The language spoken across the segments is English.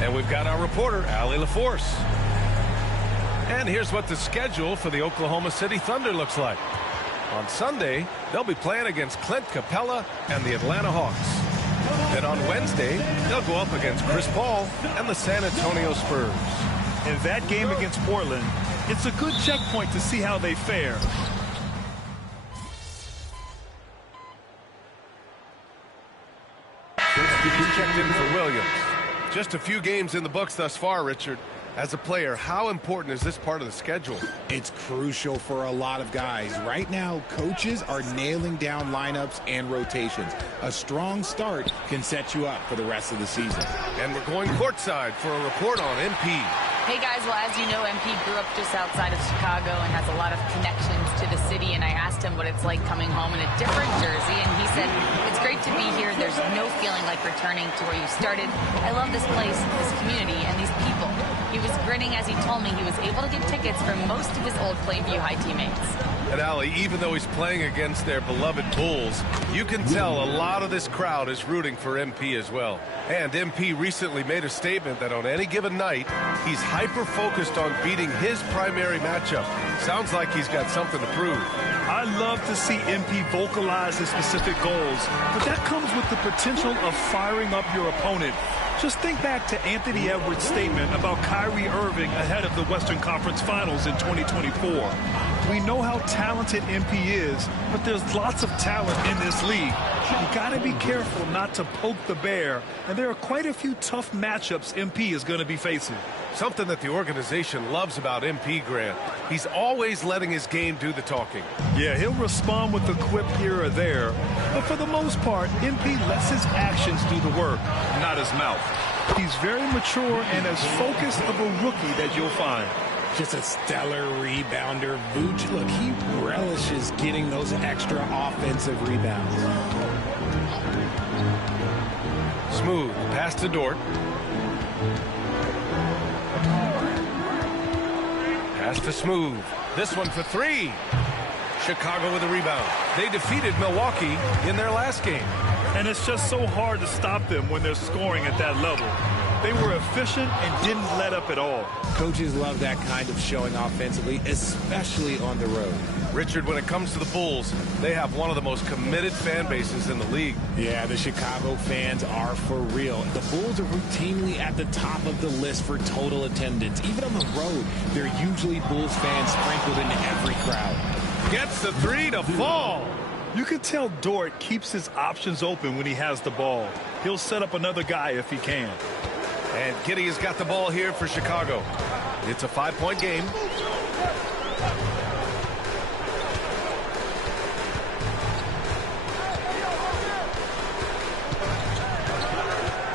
And we've got our reporter, Allie LaForce. And here's what the schedule for the Oklahoma City Thunder looks like. On Sunday, they'll be playing against Clint Capella and the Atlanta Hawks. Then on Wednesday, they'll go up against Chris Paul and the San Antonio Spurs. In that game against Portland, it's a good checkpoint to see how they fare. He's checked in for Williams. Just a few games in the books thus far, Richard. As a player, how important is this part of the schedule? It's crucial for a lot of guys. Right now, coaches are nailing down lineups and rotations. A strong start can set you up for the rest of the season. And we're going courtside for a report on MP. Hey guys, well, as you know, MP grew up just outside of Chicago and has a lot of connections to the city, and I asked him what it's like coming home in a different jersey, and he said, it's great to be here. There's no feeling like returning to where you started. I love this place, this community, and these people. He was grinning as he told me he was able to get tickets for most of his old Plainview High teammates. And Allie, even though he's playing against their beloved Bulls, you can tell a lot of this crowd is rooting for MP as well. And MP recently made a statement that on any given night, he's hyper-focused on beating his primary matchup. Sounds like he's got something to prove. I love to see MP vocalize his specific goals, but that comes with the potential of firing up your opponent. Just think back to Anthony Edwards' statement about Kyrie Irving ahead of the Western Conference Finals in 2024. We know how talented MP is, but there's lots of talent in this league. You got to be careful not to poke the bear, and there are quite a few tough matchups MP is going to be facing. Something that the organization loves about MP, Grant. He's always letting his game do the talking. Yeah, he'll respond with a quip here or there, but for the most part, MP lets his actions do the work, not his mouth. He's very mature and as focused of a rookie that you'll find. Just a stellar rebounder. Vooch, look, he relishes getting those extra offensive rebounds. Smooth pass to Dort. Pass to Smooth. This one for three. Chicago with a rebound. They defeated Milwaukee in their last game. And it's just so hard to stop them when they're scoring at that level. They were efficient and didn't let up at all. Coaches love that kind of showing offensively, especially on the road. Richard, when it comes to the Bulls, they have one of the most committed fan bases in the league. Yeah, the Chicago fans are for real. The Bulls are routinely at the top of the list for total attendance. Even on the road, there are usually Bulls fans sprinkled into every crowd. Gets the three to fall. You can tell Dort keeps his options open when he has the ball. He'll set up another guy if he can. And Giddey has got the ball here for Chicago. It's a 5-point game.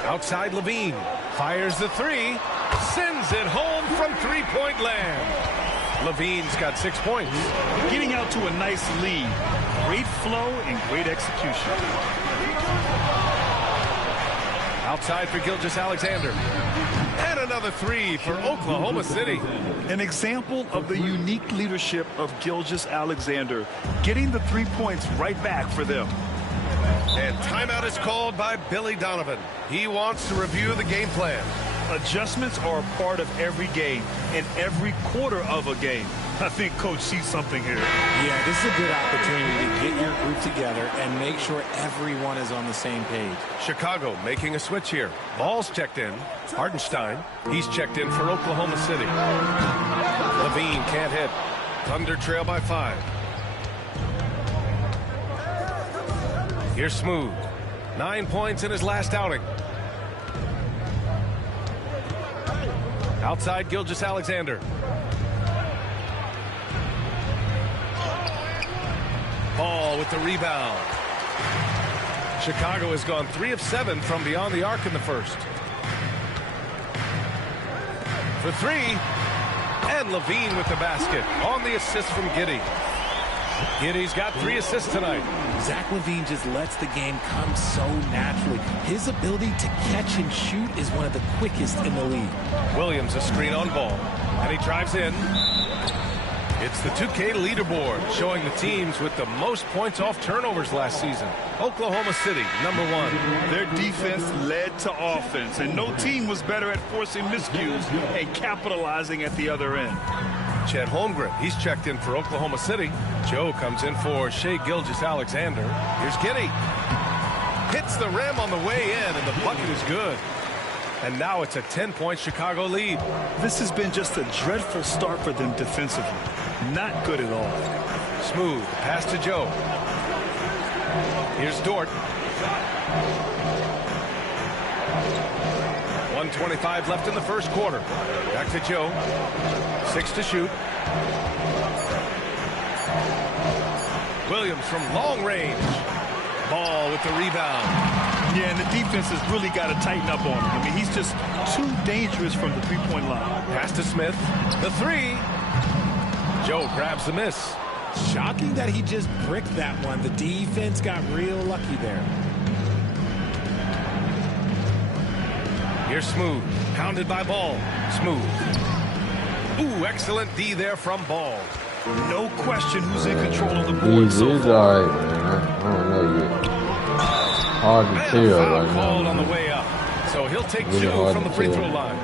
Outside Levine. Fires the three. Sends it home from three-point land. Levine's got 6 points. Getting out to a nice lead. Great flow and great execution. Outside for Gilgeous-Alexander. And another three for Oklahoma City. An example of the unique leadership of Gilgeous-Alexander, getting the 3 points right back for them. And timeout is called by Billy Donovan. He wants to review the game plan. Adjustments are a part of every game and every quarter of a game. I think Coach sees something here. Yeah, this is a good opportunity to get your group together and make sure everyone is on the same page. Chicago making a switch here. Ball's checked in. Hartenstein, he's checked in for Oklahoma City. Levine can't hit. Thunder trail by 5. Here's Smooth. 9 points in his last outing. Outside Gilgeous-Alexander. Ball with the rebound. Chicago has gone 3 of 7 from beyond the arc in the first. For 3. And Levine with the basket on the assist from Giddey. Giddey's got 3 assists tonight. Zach LaVine just lets the game come so naturally. His ability to catch and shoot is one of the quickest in the league. Williams a screen on ball. And he drives in. It's the 2K leaderboard showing the teams with the most points off turnovers last season. Oklahoma City, number 1. Their defense led to offense, and no team was better at forcing miscues and capitalizing at the other end. Chet Holmgren, he's checked in for Oklahoma City. Joe comes in for Shai Gilgeous-Alexander. Here's Giddey. Hits the rim on the way in, and the bucket is good. And now it's a 10-point Chicago lead. This has been just a dreadful start for them defensively. Not good at all. Smooth pass to Joe. Here's Dort. 1:25 left in the first quarter. Back to Joe. 6 to shoot. Williams from long range. Ball with the rebound. Yeah, and the defense has really got to tighten up on him. I mean, he's just too dangerous from the three-point line. Pass to Smith. The 3. Joe grabs the miss. Shocking that he just bricked that one. The defense got real lucky there. Here's Smooth. Pounded by Ball. Smooth. Ooh, excellent D there from Ball. No question who's in control of the board so He's far. alright, man. I don't know yet. Hard to tell right now. Called on the way up. So he'll take Really 2 from the free throw line.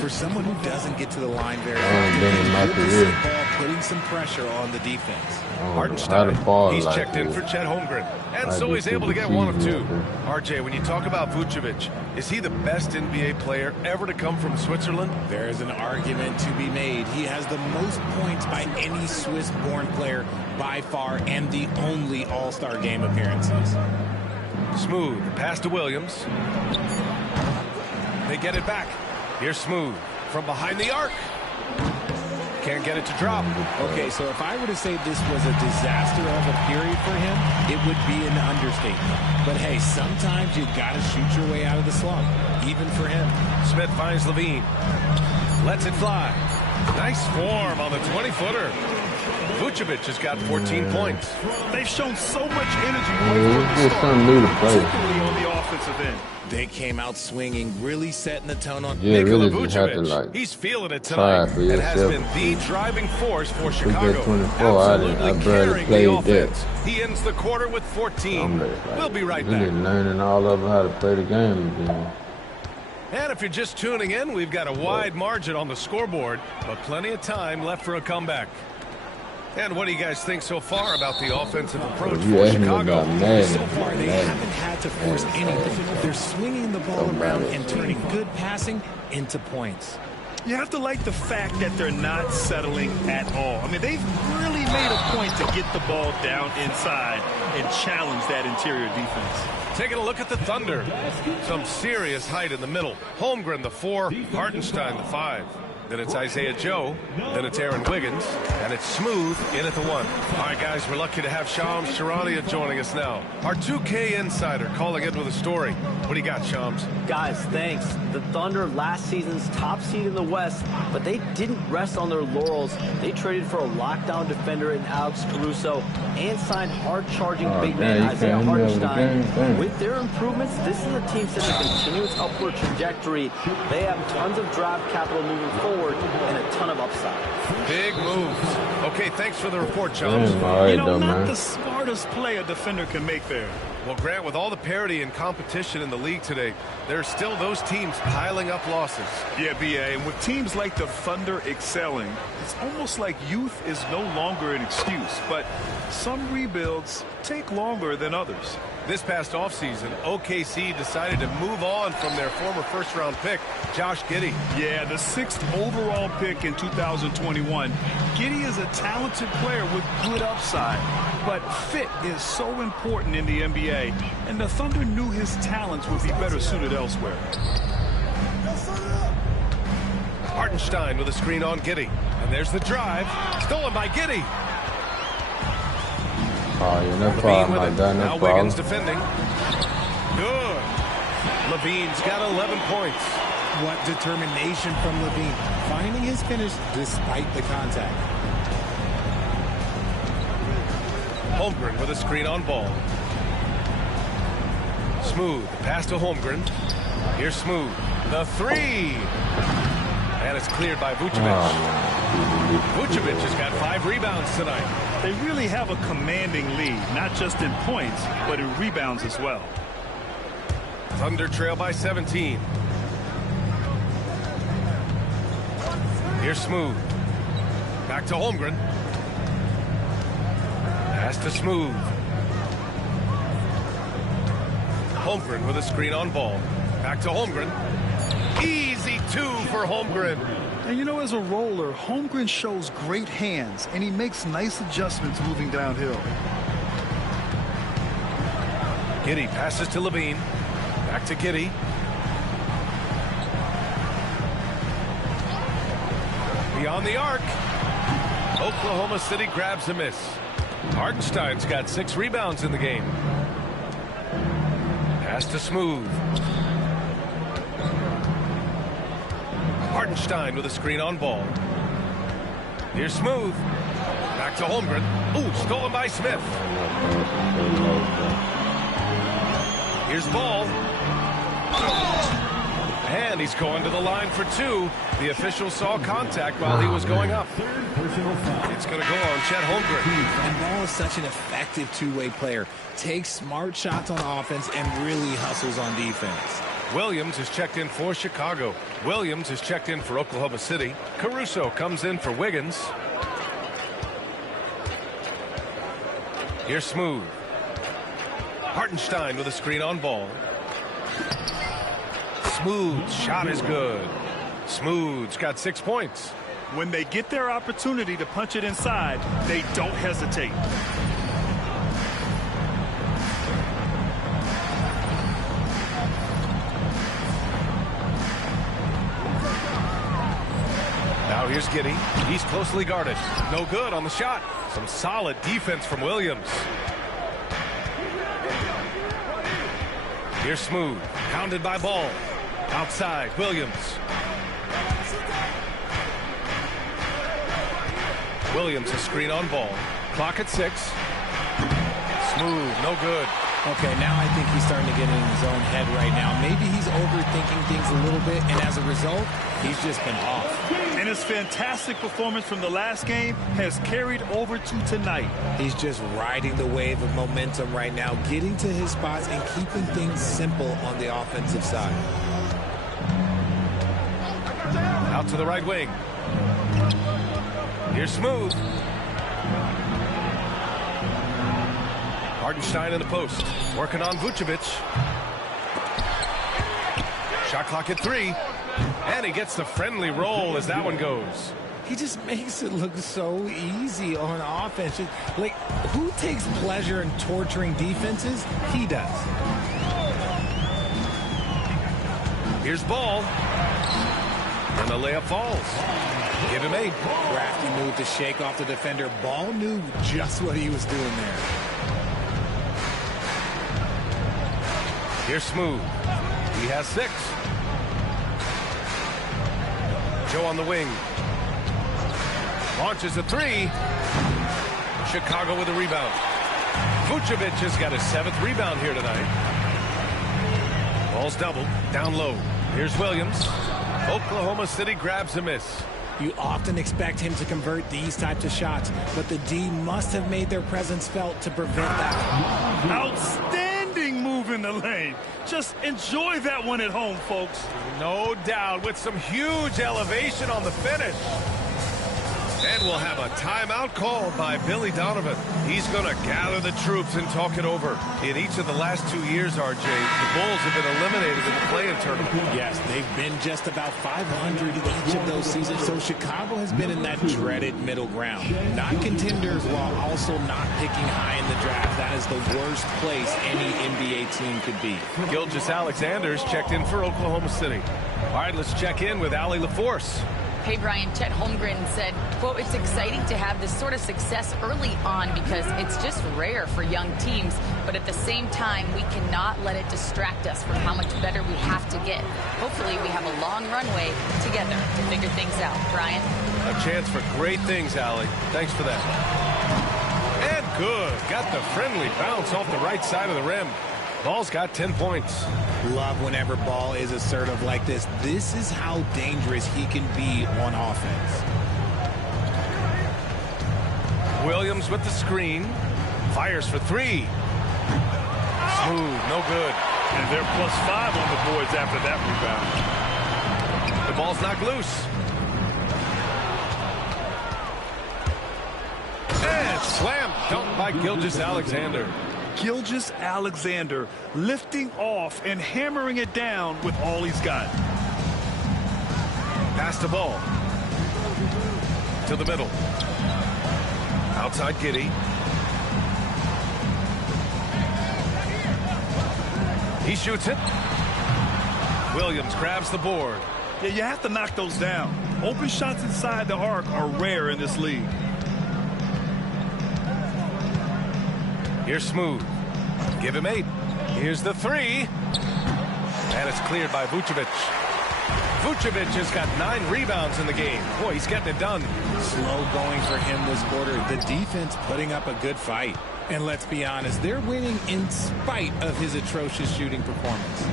For someone who doesn't get to the line very haven't been in my career. putting some pressure on the defense. Hartenstein, he's like checked in this. for Chet Holmgren. And I so just he's able to think get it's 1 of 2. easy out RJ, when you talk about Vucevic, is he the best NBA player ever to come from Switzerland? There's an argument to be made. He has the most points by any Swiss-born player by far and the only All-Star game appearances. Smooth, pass to Williams. They get it back. Here's Smooth from behind the arc. Can't get it to drop. Okay, so if I were to say this was a disaster of a period for him, it would be an understatement. But hey, sometimes you gotta shoot your way out of the slump, even for him. Smith finds Levine. Lets it fly. Nice form on the 20-footer. Vucevic has got 14 points. They've shown so much energy It's something new to play. particularly on the offensive end. They came out swinging, really setting the tone on. Yeah, Nikola really just have to, Vucevic, like, he's feeling it try tonight for and has yourself. been the driving force for We Chicago. get 24. I barely carrying played the that. offense. He ends the quarter with 14. I'm like, We'll be right really back. learning all of how to play the game again. And if you're just tuning in, we've got a wide margin on the scoreboard, but plenty of time left for a comeback. And what do you guys think so far about the offensive approach You for asked me Chicago? about Madden. So far, they haven't had to force anything. They're swinging the ball around and turning good passing into points. You have to like the fact that they're not settling at all. I mean, they've really made a point to get the ball down inside and challenge that interior defense. Taking a look at the Thunder. Some serious height in the middle. Holmgren, the 4. Hartenstein, the 5. Then it's Isaiah Joe. Then it's Aaron Wiggins. And it's Smooth in at the 1. All right, guys, we're lucky to have Shams Charania joining us now. Our 2K insider calling in with a story. What do you got, Shams? Guys, thanks. The Thunder, last season's top seed in the West, but they didn't rest on their laurels. They traded for a lockdown defender in Alex Caruso and signed hard-charging big man you Isaiah can't have the Hartenstein. game. With their improvements, this is a team set to continue its upward trajectory. They have tons of draft capital moving forward and a ton of upside. Big moves. Okay, thanks for the report, Shams. All right, You know, though, not man. the smartest play a defender can make there. Well, Grant, with all the parity and competition in the league today, there are still those teams piling up losses. Yeah, B.A., and with teams like the Thunder excelling, it's almost like youth is no longer an excuse, but some rebuilds take longer than others. This past offseason, OKC decided to move on from their former first-round pick, Josh Giddey. Yeah, the 6th overall pick in 2021. Giddey is a talented player with good upside, but fit is so important in the NBA, and the Thunder knew his talents would be better suited elsewhere. Hartenstein with a screen on Giddey. And there's the drive. Stolen by Giddey. Oh, yeah, no Levine problem, with my it. guy, no Now problem. Wiggins defending. Good. Levine's got 11 points. What determination from Levine, finding his finish despite the contact. Holmgren with a screen on Ball. Smooth. Pass to Holmgren. Here's Smooth. The 3. And it's cleared by Vucevic. Vucevic has got 5 rebounds tonight. They really have a commanding lead, not just in points, but in rebounds as well. Thunder trail by 17. Here's Smooth. Back to Holmgren. Pass to Smooth. Holmgren with a screen on ball. Back to Holmgren. Easy 2 for Holmgren. And you know, as a roller, Holmgren shows great hands, and he makes nice adjustments moving downhill. Giddey passes to Levine. Back to Giddey. Beyond the arc. Oklahoma City grabs a miss. Hartenstein's got 6 rebounds in the game. Pass to Smooth. Hartenstein with a screen on ball. Here's Smooth. Back to Holmgren. Ooh, stolen by Smith. Here's Ball. And he's going to the line for 2. The official saw contact while he was going up. It's going to go on Chet Holmgren. And Ball is such an effective two-way player. Takes smart shots on offense and really hustles on defense. Williams is checked in for Chicago. Williams is checked in for Oklahoma City. Caruso comes in for Wiggins. Here's Smooth. Hartenstein with a screen on ball. Smooth's shot is good. Smooth's got 6 points. When they get their opportunity to punch it inside, they don't hesitate. Now here's Giddey. He's closely guarded. No good on the shot. Some solid defense from Williams. Here's Smooth. Pounded by Ball. Outside, Williams. Williams a screen on Ball. Clock at 6. Smooth, no good. Okay, now I think he's starting to get in his own head right now. Maybe he's overthinking things a little bit, and as a result, he's just been off. And his fantastic performance from the last game has carried over to tonight. He's just riding the wave of momentum right now, getting to his spots and keeping things simple on the offensive side. Out to the right wing. Here's Smooth. Hartenstein in the post. Working on Vucevic. Shot clock at 3. And he gets the friendly roll as that one goes. He just makes it look so easy on offense. Like, who takes pleasure in torturing defenses? He does. Here's Ball. And the layup falls. Give him 8. Crafty move to shake off the defender. Ball knew just what he was doing there. Here's Smooth. He has 6. Joe on the wing. Launches a 3. Chicago with a rebound. Vucevic has got his 7th rebound here tonight. Ball's doubled. Down low. Here's Williams. Oklahoma City grabs a miss. You often expect him to convert these types of shots, but the D must have made their presence felt to prevent that. Outstanding move in the lane. Just enjoy that one at home, folks. No doubt, with some huge elevation on the finish. And we'll have a timeout called by Billy Donovan. He's going to gather the troops and talk it over. In each of the last 2 years, RJ, the Bulls have been eliminated in the play-in tournament. Yes, they've been just about 500 each of those seasons, so Chicago has been in that dreaded middle ground. Not contenders while also not picking high in the draft. That is the worst place any NBA team could be. Gilgeous-Alexander's checked in for Oklahoma City. All right, let's check in with Allie LaForce. Hey, Brian, Chet Holmgren said, quote, "It's exciting to have this sort of success early on because it's just rare for young teams. But at the same time, we cannot let it distract us from how much better we have to get. Hopefully, we have a long runway together to figure things out." Brian? A chance for great things, Allie. Thanks for that. And good. Got the friendly bounce off the right side of the rim. Ball's got 10 points. Love whenever Ball is assertive like this. This is how dangerous he can be on offense. Williams with the screen. Fires for three. Smooth, no good. And they're +5 on the boards after that rebound. The ball's knocked loose. And slam dunk by Gilgeous-Alexander. Gilgeous-Alexander lifting off and hammering it down with all he's got. Pass the ball to the middle. Outside Giddey. He shoots it. Williams grabs the board. Yeah, you have to knock those down. Open shots inside the arc are rare in this league. Here's Smooth. Give him 8. Here's the 3. And it's cleared by Vucevic. Vucevic has got 9 rebounds in the game. Boy, he's getting it done. Slow going for him this quarter. The defense putting up a good fight. And let's be honest, they're winning in spite of his atrocious shooting performance.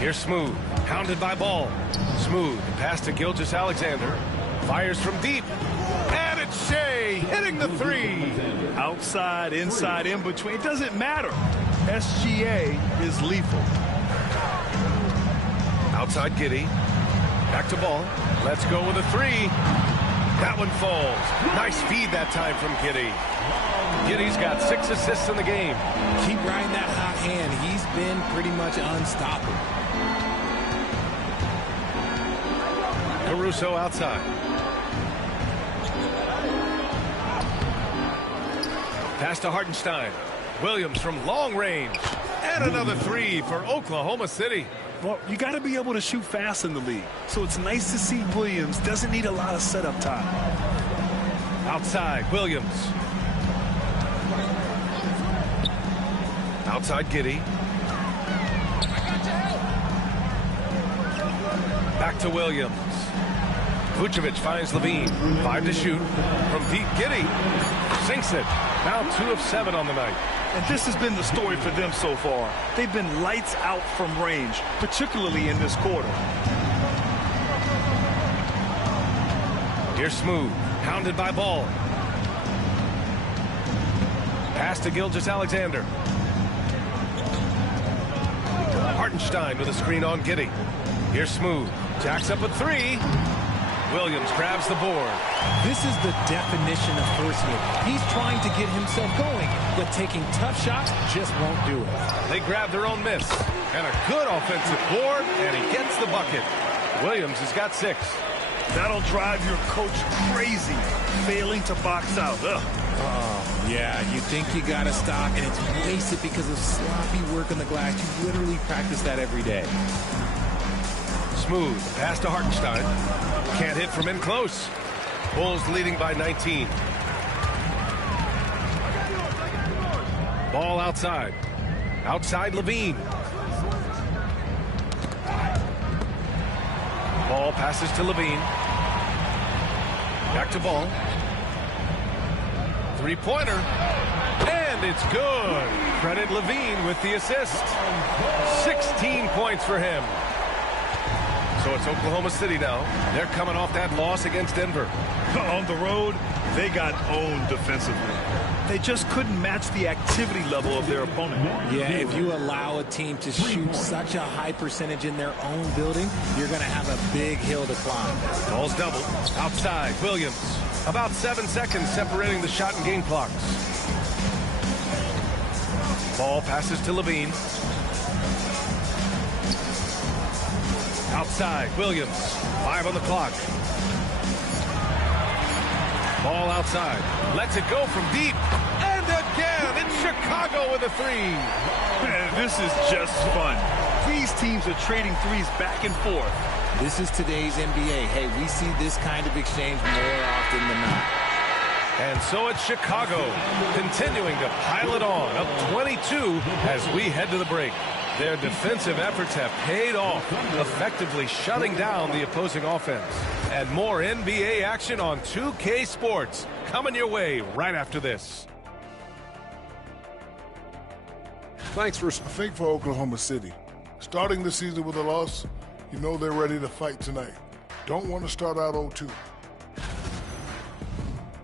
Here's Smooth. Hounded by Ball. Smooth. Pass to Gilgeous-Alexander. Fires from deep. And it's Shea hitting the 3. Outside, inside, in between. It doesn't matter. SGA is lethal. Outside Giddey. Back to Ball. Let's go with a 3. That one falls. Nice feed that time from Giddey. Giddey's got 6 assists in the game. Keep riding that hot hand. He's been pretty much unstoppable. Caruso outside. Pass to Hartenstein. Williams from long range. And another 3 for Oklahoma City. Well, you got to be able to shoot fast in the league. So it's nice to see Williams doesn't need a lot of setup time. Outside, Williams. Outside Giddey. Back to Williams. Vucevic finds Levine. 5 to shoot. From deep, Giddey sinks it. Now 2 of 7 on the night. And this has been the story for them so far. They've been lights out from range, particularly in this quarter. Here's Smooth. Hounded by Ball. Pass to Gilgeous-Alexander. Hartenstein with a screen on Giddey. Here's Smooth. Jacks up a 3. Williams grabs the board. This is the definition of forcing it. He's trying to get himself going, but taking tough shots just won't do it. They grab their own miss. And a good offensive board, and he gets the bucket. Williams has got 6. That'll drive your coach crazy, failing to box out. Yeah, you think you got to stop, and it's wasted because of sloppy work on the glass. You literally practice that every day. Smooth. Pass to Hartenstein. Can't hit from in close. Bulls leading by 19. Ball outside. Outside Levine. Ball passes to Levine. Back to Ball. 3-pointer. And it's good. Credit Levine with the assist. 16 points for him. So it's Oklahoma City now. They're coming off that loss against Denver. On the road, they got owned defensively. They just couldn't match the activity level of their opponent. Yeah, if you allow a team to shoot such a high percentage in their own building, you're going to have a big hill to climb. Ball's double. Outside, Williams. About 7 seconds separating the shot and game clocks. Ball passes to Levine. Outside, Williams. 5 on the clock. Ball outside. Lets it go from deep. And again, it's Chicago with a 3. Man, this is just fun. These teams are trading threes back and forth. This is today's NBA. Hey, we see this kind of exchange more often than not. And so it's Chicago continuing to pile it on, up 22 as we head to the break. Their defensive efforts have paid off, effectively shutting down the opposing offense. And more NBA action on 2K Sports coming your way right after this. Thanks for... I think for Oklahoma City, starting the season with a loss, you know they're ready to fight tonight. Don't want to start out 0-2.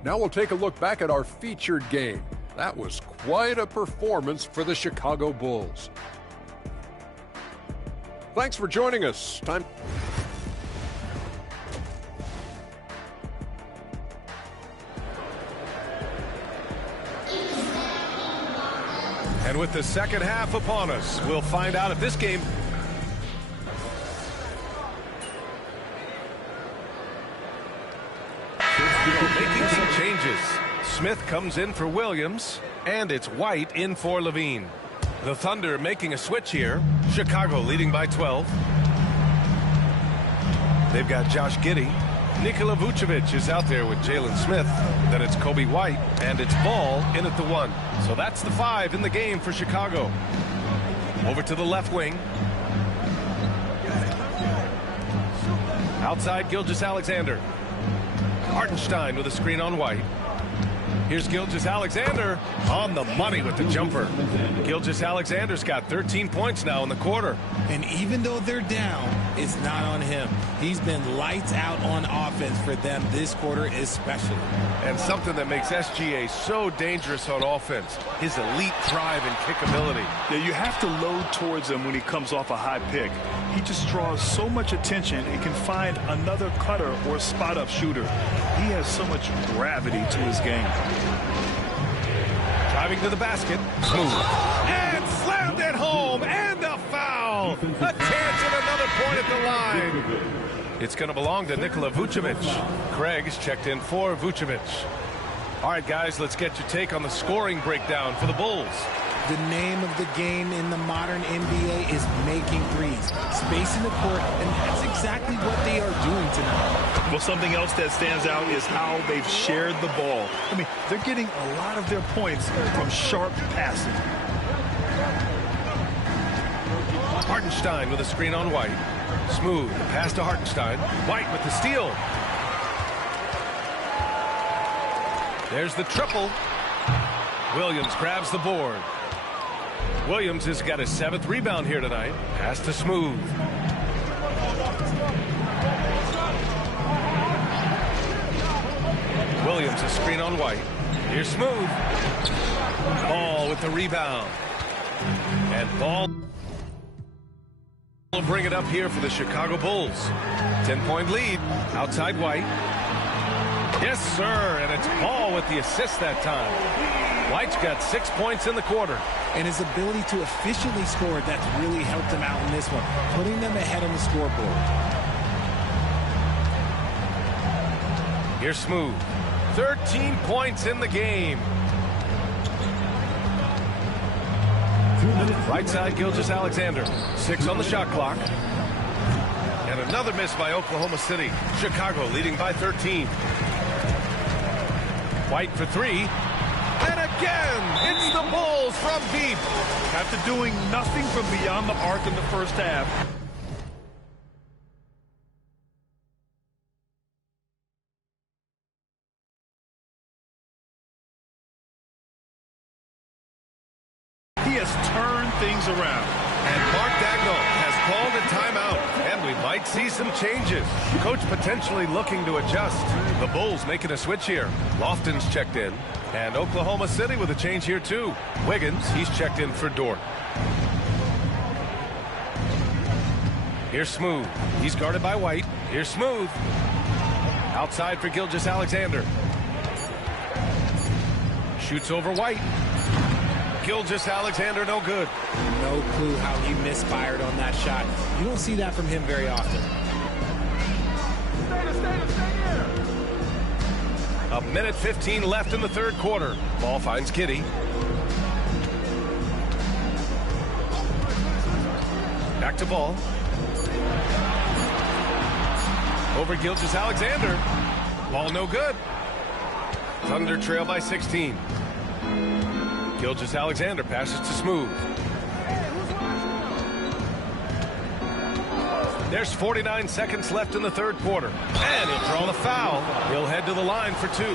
Now we'll take a look back at our featured game. That was quite a performance for the Chicago Bulls. Thanks for joining us. Time. And with the second half upon us, we'll find out if this game... Making some changes. Smith comes in for Williams, and it's White in for Levine. The Thunder making a switch here. Chicago leading by 12. They've got Josh Giddey. Nikola Vucevic is out there with Jalen Smith. Then it's Kobe White, and it's Ball in at the 1. So that's the 5 in the game for Chicago. Over to the left wing. Outside, Gilgeous-Alexander. Hartenstein with a screen on White. Here's Gilgeous-Alexander on the money with the jumper. Gilgeous-Alexander's got 13 points now in the quarter. And even though they're down, it's not on him. He's been lights out on offense for them this quarter especially. And something that makes SGA so dangerous on offense, his elite drive and kick ability. Yeah, you have to load towards him when he comes off a high pick. He just draws so much attention and can find another cutter or spot-up shooter. He has so much gravity to his game. Driving to the basket. Smooth. And slammed it home. And a foul. A chance at another point at the line. It's going to belong to Nikola Vucevic. Craig's checked in for Vucevic. All right, guys, let's get your take on the scoring breakdown for the Bulls. The name of the game in the modern NBA is making threes, spacing the court, and that's exactly what they are doing tonight. Well, something else that stands out is how they've shared the ball. I mean, they're getting a lot of their points from sharp passing. Hartenstein with a screen on White. Smooth pass to Hartenstein. White with the steal. There's the triple. Williams grabs the board. Williams has got his 7th rebound here tonight. Pass to Smooth. Williams a screen on White. Here's Smooth. Ball with the rebound. And Ball will bring it up here for the Chicago Bulls. 10-point lead. Outside White. Yes, sir. And it's Ball with the assist that time. White's got 6 points in the quarter. And his ability to efficiently score, that's really helped him out in this one, putting them ahead on the scoreboard. Here's Smooth. 13 points in the game. Right side, Gilgeous-Alexander. 6 on the shot clock. And another miss by Oklahoma City. Chicago leading by 13. White for 3. And again, it's the Bulls from deep. After doing nothing from beyond the arc in the first half, he has turned things around. And Mark Dagnall has called a timeout, and we might see some changes. Coach potentially looking to adjust. The Bulls making a switch here. Lofton's checked in. And Oklahoma City with a change here, too. Wiggins, he's checked in for Dort. Here's Smooth. He's guarded by White. Here's Smooth. Outside for Gilgeous-Alexander. Shoots over White. Gilgeous-Alexander, no good. No clue how he misfired on that shot. You don't see that from him very often. A minute 15 left in the third quarter. Ball finds Giddey. Back to Ball. Over Gilgeous-Alexander. Ball no good. Thunder trail by 16. Gilgeous-Alexander passes to Smooth. There's 49 seconds left in the third quarter. And he'll draw the foul. He'll head to the line for two.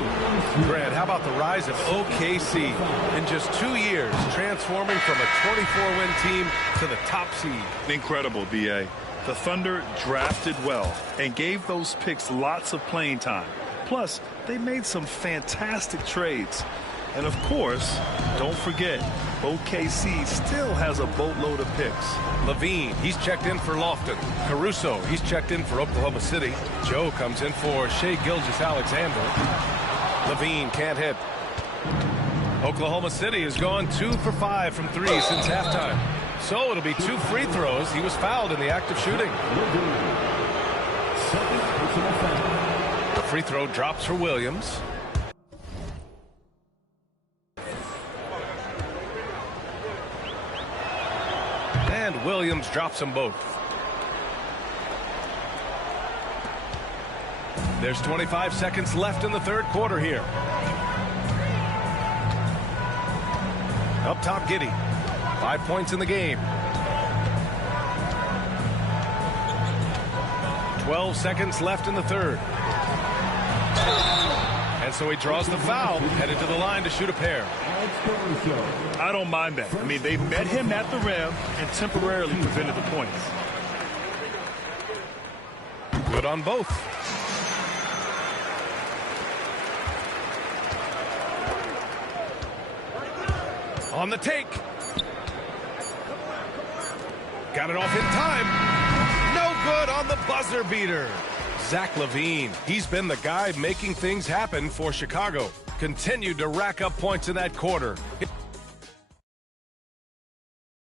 Grant, how about the rise of OKC? In just 2 years, transforming from a 24-win team to the top seed. Incredible, B.A. The Thunder drafted well and gave those picks lots of playing time. Plus, they made some fantastic trades. And of course, don't forget, OKC still has a boatload of picks. Levine, he's checked in for Lofton. Caruso, he's checked in for Oklahoma City. Joe comes in for Shai Gilgeous-Alexander. Levine can't hit. Oklahoma City has gone 2 for 5 from 3 since halftime. So it'll be 2 free throws. He was fouled in the act of shooting. The free throw drops for Williams. And Williams drops them both. There's 25 seconds left in the third quarter here. Up top, Giddey. 5 points in the game. 12 seconds left in the third. And so he draws the foul, headed to the line to shoot a pair. I don't mind that. I mean, they met him at the rim and temporarily prevented the points. Good on both. On the take. Got it off in time. No good on the buzzer beater. Zach LaVine, he's been the guy making things happen for Chicago. Continued to rack up points in that quarter.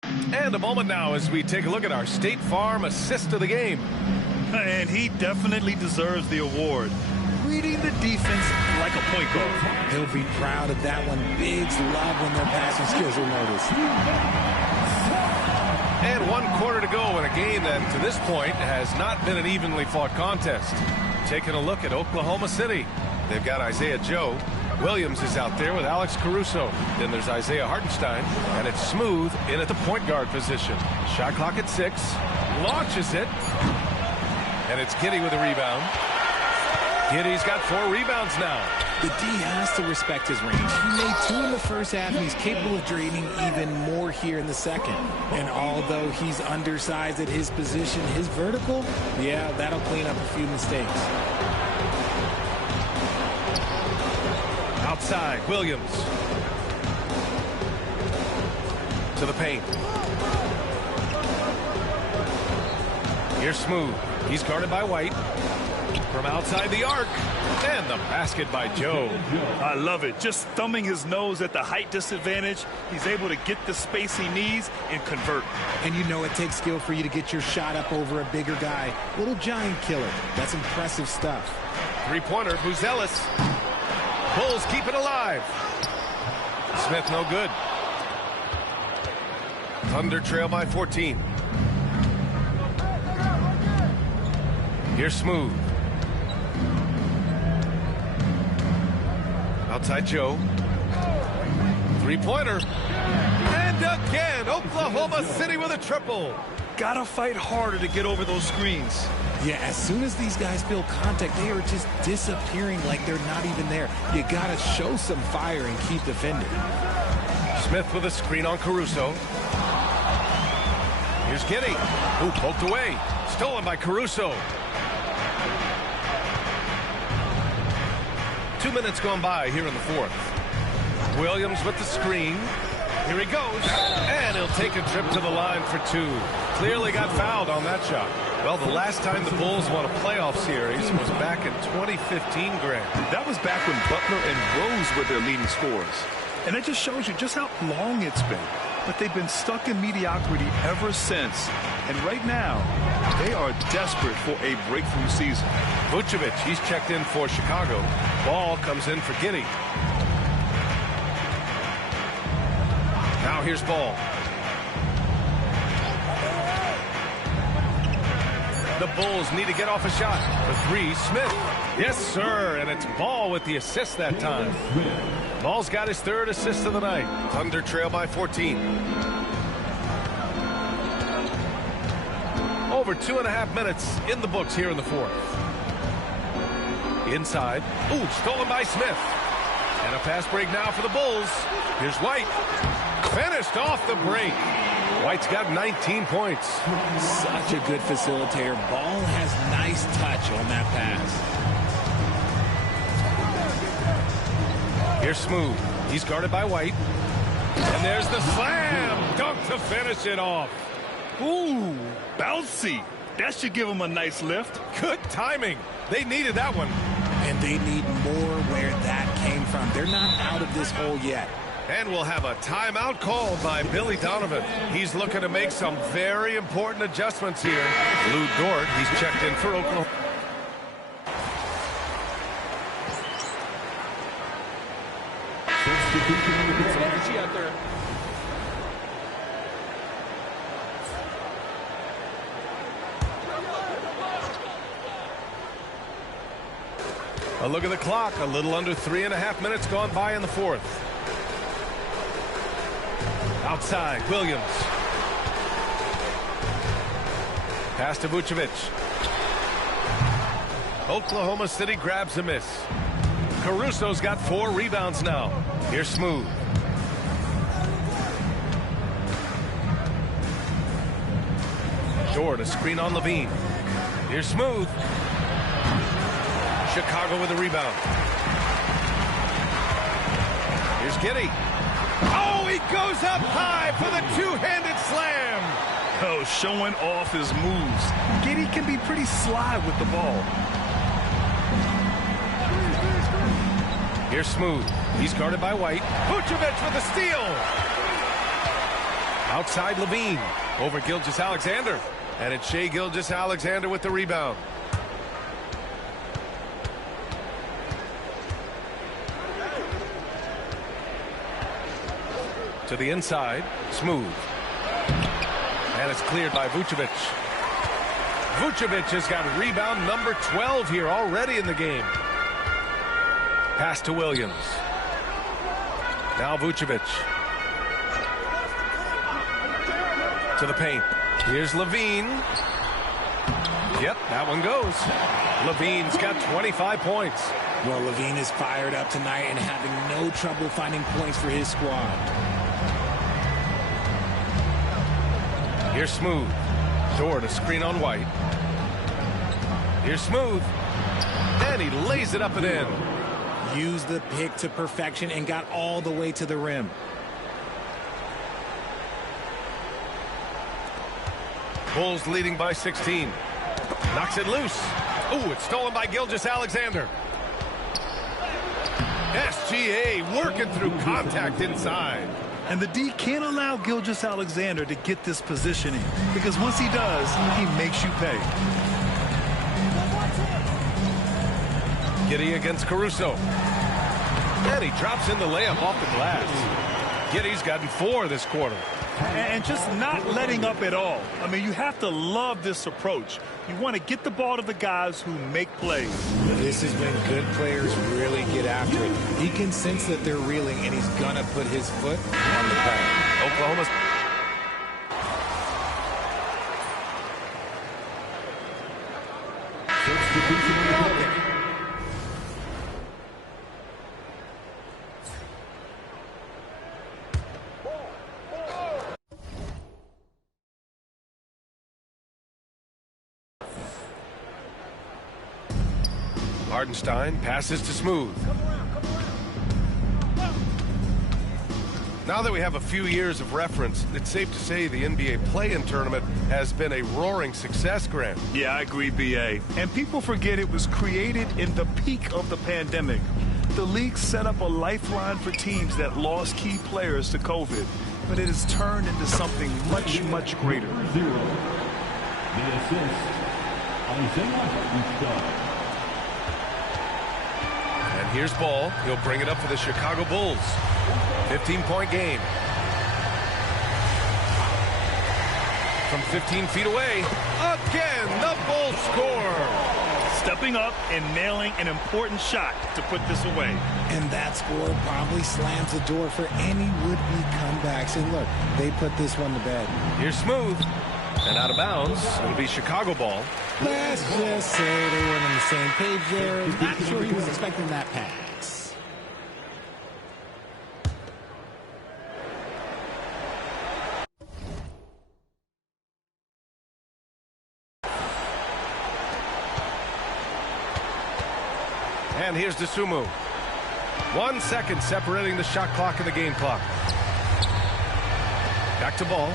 And a moment now as we take a look at our State Farm assist of the game. And he definitely deserves the award. Reading the defense like a point guard. He'll be proud of that one. Bigs love when their passing skills are noticed. And 1 quarter to go in a game that, to this point, has not been an evenly fought contest. Taking a look at Oklahoma City. They've got Isaiah Joe. Williams is out there with Alex Caruso. Then there's Isaiah Hartenstein. And it's Smooth in at the point guard position. Shot clock at 6. Launches it. And it's Giddey with a rebound. Giddey's got 4 rebounds now. The D has to respect his range. He made 2 in the first half, and he's capable of draining even more here in the second. And although he's undersized at his position, his vertical, yeah, that'll clean up a few mistakes. Outside, Williams. To the paint. Here's Smooth. He's guarded by White. From outside the arc. And the basket by Joe. I love it. Just thumbing his nose at the height disadvantage. He's able to get the space he needs and convert. And you know it takes skill for you to get your shot up over a bigger guy. Little giant killer. That's impressive stuff. Three-pointer, Buzelis. Bulls keep it alive. Smith no good. Thunder trail by 14. Here's Smooth. Outside Joe. Three-pointer. And again, Oklahoma City with a triple. Gotta fight harder to get over those screens. Yeah, as soon as these guys feel contact, they are just disappearing like they're not even there. You gotta show some fire and keep defending. Smith with a screen on Caruso. Here's Giddey. Ooh, poked away. Stolen by Caruso. 2 minutes gone by here in the fourth. Williams with the screen. Here he goes. And he'll take a trip to the line for 2. Clearly got fouled on that shot. Well, the last time the Bulls won a playoff series was back in 2015, Grant. That was back when Butler and Rose were their leading scorers. And it just shows you just how long it's been. But they've been stuck in mediocrity ever since. And right now, they are desperate for a breakthrough season. Vucevic, he's checked in for Chicago. Ball comes in for Giddey. Now here's Ball. The Bulls need to get off a shot. For 3, Smith. Yes, sir, and it's Ball with the assist that time. Ball's got his 3rd assist of the night. Thunder trail by 14. over 2.5 minutes in the books here in the fourth. Inside. Ooh, stolen by Smith. And a fast break now for the Bulls. Here's White. Finished off the break. White's got 19 points. Such a good facilitator. Ball has nice touch on that pass. Here's Smooth. He's guarded by White. And there's the slam dunk to finish it off. Ooh, bouncy. That should give him a nice lift. Good timing. They needed that one. And they need more where that came from. They're not out of this hole yet. And we'll have a timeout called by Billy Donovan. He's looking to make some very important adjustments here. Lou Dort, he's checked in for Oklahoma. Some energy out there. A look at the clock. A little under 3.5 minutes gone by in the fourth. Outside, Williams. Pass to Vucevic. Oklahoma City grabs a miss. Caruso's got 4 rebounds now. Here's Smooth. Dort, a screen on Levine. Here's Smooth. Chicago with a rebound. Here's Giddey. Oh, he goes up high for the two-handed slam. Oh, showing off his moves. Giddey can be pretty sly with the ball. Here's Smooth. He's guarded by White. Vucevic with a steal. Outside Levine. Over Gilgeous-Alexander. And it's Shai Gilgeous-Alexander with the rebound. To the inside. Smooth. And it's cleared by Vucevic. Vucevic has got rebound number 12 here already in the game. Pass to Williams. Now Vucevic. To the paint. Here's Levine. Yep, that one goes. Levine's got 25 points. Well, Levine is fired up tonight and having no trouble finding points for his squad. Here's Smooth. Dort, a screen on White. Here's Smooth. And he lays it up and in. Used the pick to perfection and got all the way to the rim. Bulls leading by 16. Knocks it loose. Ooh, it's stolen by Gilgeous-Alexander. SGA working through contact inside. And the D can't allow Gilgeous-Alexander to get this positioning, because once he does, he makes you pay. Giddey against Caruso. And he drops in the layup off the glass. Giddey's gotten 4 this quarter. And just not letting up at all. I mean, you have to love this approach. You want to get the ball to the guys who make plays. This is when good players really get after it. He can sense that they're reeling, and he's going to put his foot on the pedal. Oklahoma's Hardenstein passes to Smooth. Now that we have a few years of reference, it's safe to say the NBA play-in tournament has been a roaring success, Grant. Yeah, I agree, B.A. And people forget it was created in the peak of the pandemic. The league set up a lifeline for teams that lost key players to COVID, but it has turned into something much, much greater. The assist, Isaiah. And here's Ball. He'll bring it up for the Chicago Bulls. 15-point game. From 15 feet away, again, the Bulls score. Stepping up and nailing an important shot to put this away. And that score probably slams the door for any would-be comebacks. And look, they put this one to bed. Here's Smooth. And out of bounds, it'll be Chicago ball. Let's just say they weren't on the same page there. Not sure he was expecting that pass. And here's DeSumo. 1 second separating the shot clock and the game clock. Back to ball.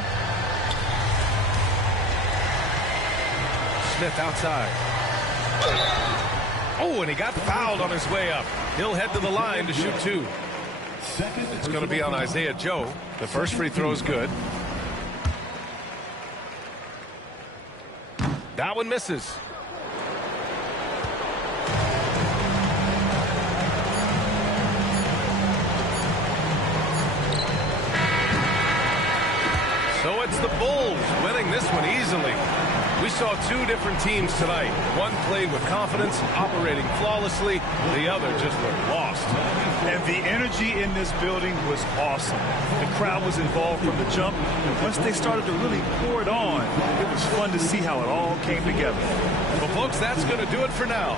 Smith outside. Oh, and he got fouled on his way up. He'll head to the line to shoot 2. It's going to be on Isaiah Joe. The first free throw is good. That one misses. So it's the Bulls winning this one easily. We saw 2 different teams tonight. One played with confidence, operating flawlessly. The other just looked lost. And the energy in this building was awesome. The crowd was involved from the jump. And once they started to really pour it on, it was fun to see how it all came together. Well, folks, that's going to do it for now.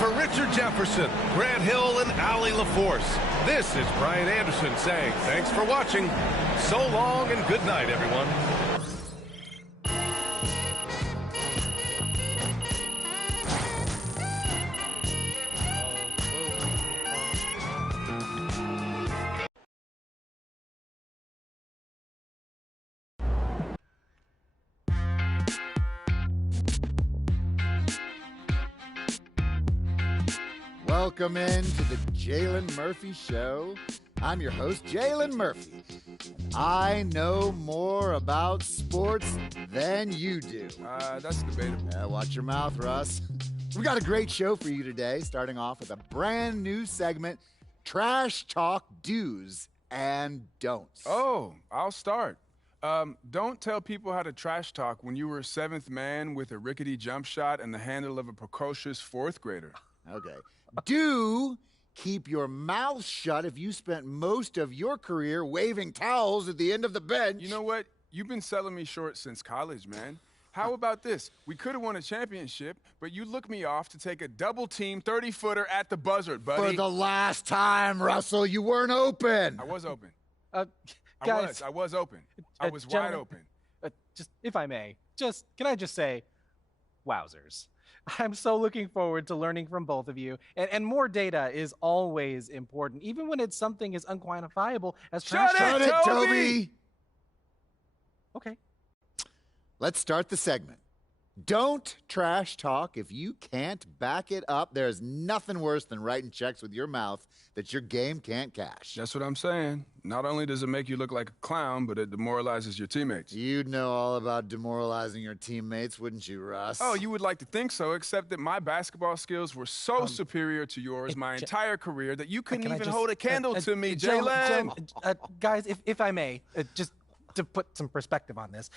For Richard Jefferson, Grant Hill, and Allie LaForce, this is Brian Anderson saying thanks for watching. So long and good night, everyone. Welcome in to the Jalen Murphy Show. I'm your host, Jalen Murphy. I know more about sports than you do. That's debatable. Watch your mouth, Russ. We got a great show for you today, starting off with a brand new segment, Trash Talk Do's and Don'ts. Oh, I'll start. Don't tell people how to trash talk when you were a 7th man with a rickety jump shot and the handle of a precocious 4th grader. Okay. Do keep your mouth shut if you spent most of your career waving towels at the end of the bench. You know what? You've been selling me short since college, man. How about this? We could have won a championship, but you looked me off to take a double-team 30-footer at the buzzer, buddy. For the last time, Russell, you weren't open. I was open. Guys. I was open. I was wide open. Just, if I may, can I just say, wowzers. I'm so looking forward to learning from both of you. And more data is always important, even when it's something as unquantifiable as trash talk. Shut it, Toby! Okay. Let's start the segment. Don't trash talk if you can't back it up. There's nothing worse than writing checks with your mouth that your game can't cash. That's what I'm saying. Not only does it make you look like a clown, but it demoralizes your teammates. You'd know all about demoralizing your teammates, wouldn't you, Russ? Oh, you would like to think so, except that my basketball skills were so superior to yours my entire career that you couldn't even hold a candle to me, Jalen. Guys, if I may, just to put some perspective on this,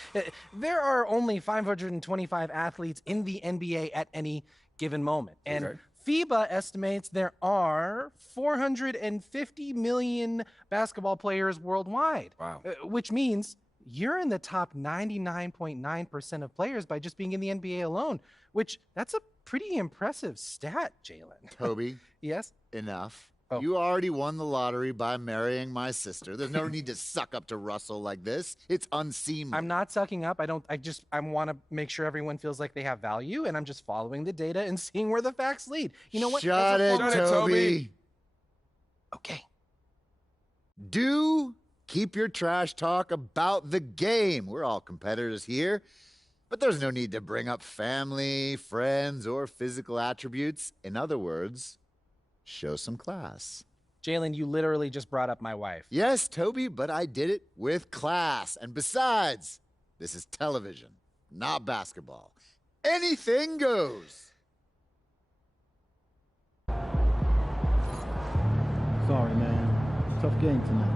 there are only 525 athletes in the NBA at any given moment. And FIBA estimates there are 450 million basketball players worldwide. Wow. Which means you're in the top 99.9% of players by just being in the NBA alone, which that's a pretty impressive stat, Jalen. Toby. Yes? Enough. Oh. You already won the lottery by marrying my sister. There's no need to suck up to Russell like this. It's unseemly. I'm not sucking up. I want to make sure everyone feels like they have value, and I'm just following the data and seeing where the facts lead. You know what? Shut it, Toby. Okay. Do keep your trash talk about the game. We're all competitors here, but there's no need to bring up family, friends, or physical attributes. In other words, show some class. Jalen, you literally just brought up my wife. Yes, Toby, but I did it with class. And besides, this is television, not basketball. Anything goes. Sorry, man. Tough game tonight.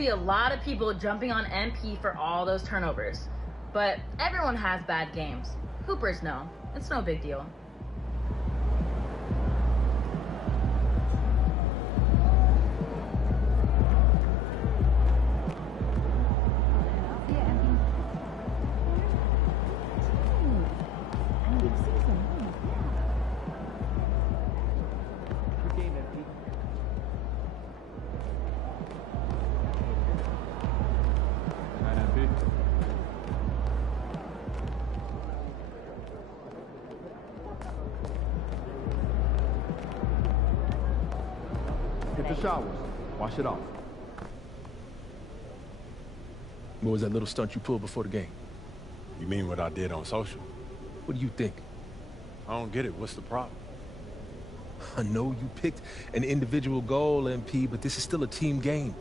see a lot of people jumping on MP for all those turnovers. But everyone has bad games. Hoopers know. It's no big deal. Get the showers. Wash it off. What was that little stunt you pulled before the game? You mean what I did on social? What do you think? I don't get it. What's the problem? I know you picked an individual goal, MP, but this is still a team game.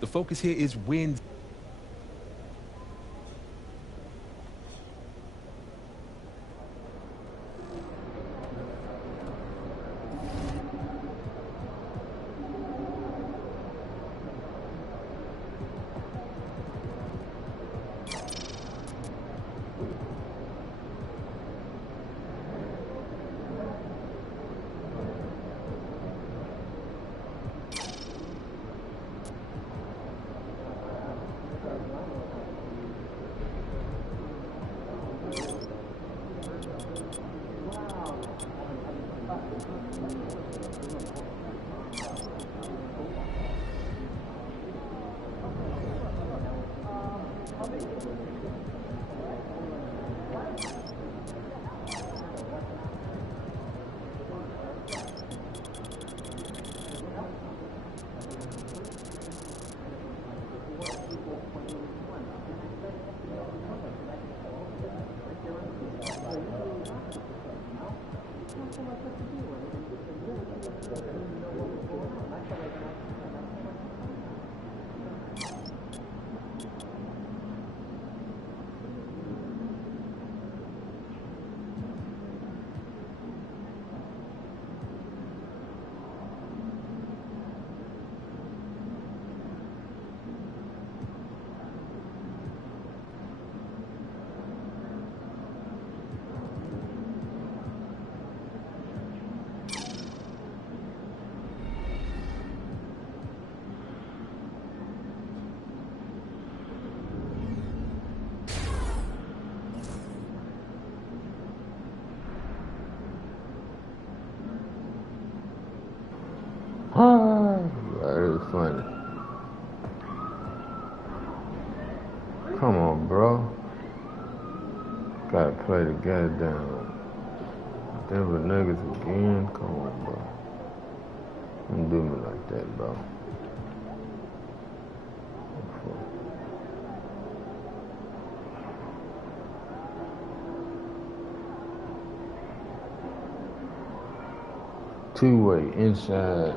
The focus here is wins. That is funny. Come on, bro. Gotta play the goddamn Denver Nuggets again. Come on, bro. Don't do me like that, bro. Two-way inside.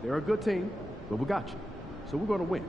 They're a good team, but we got you. So we're going to win.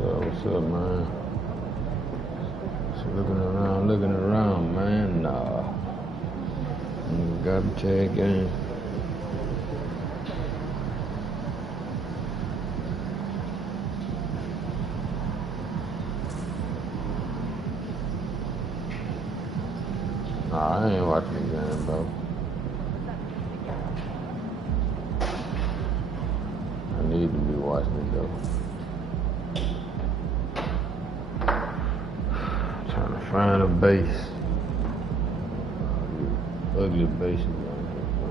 What's up, man? Just looking around, man. Nah. Got to tag game. Nah, I ain't watching the game, bro. I need to be watching it, though. Trying to find a base. Ugly bases out there, bro.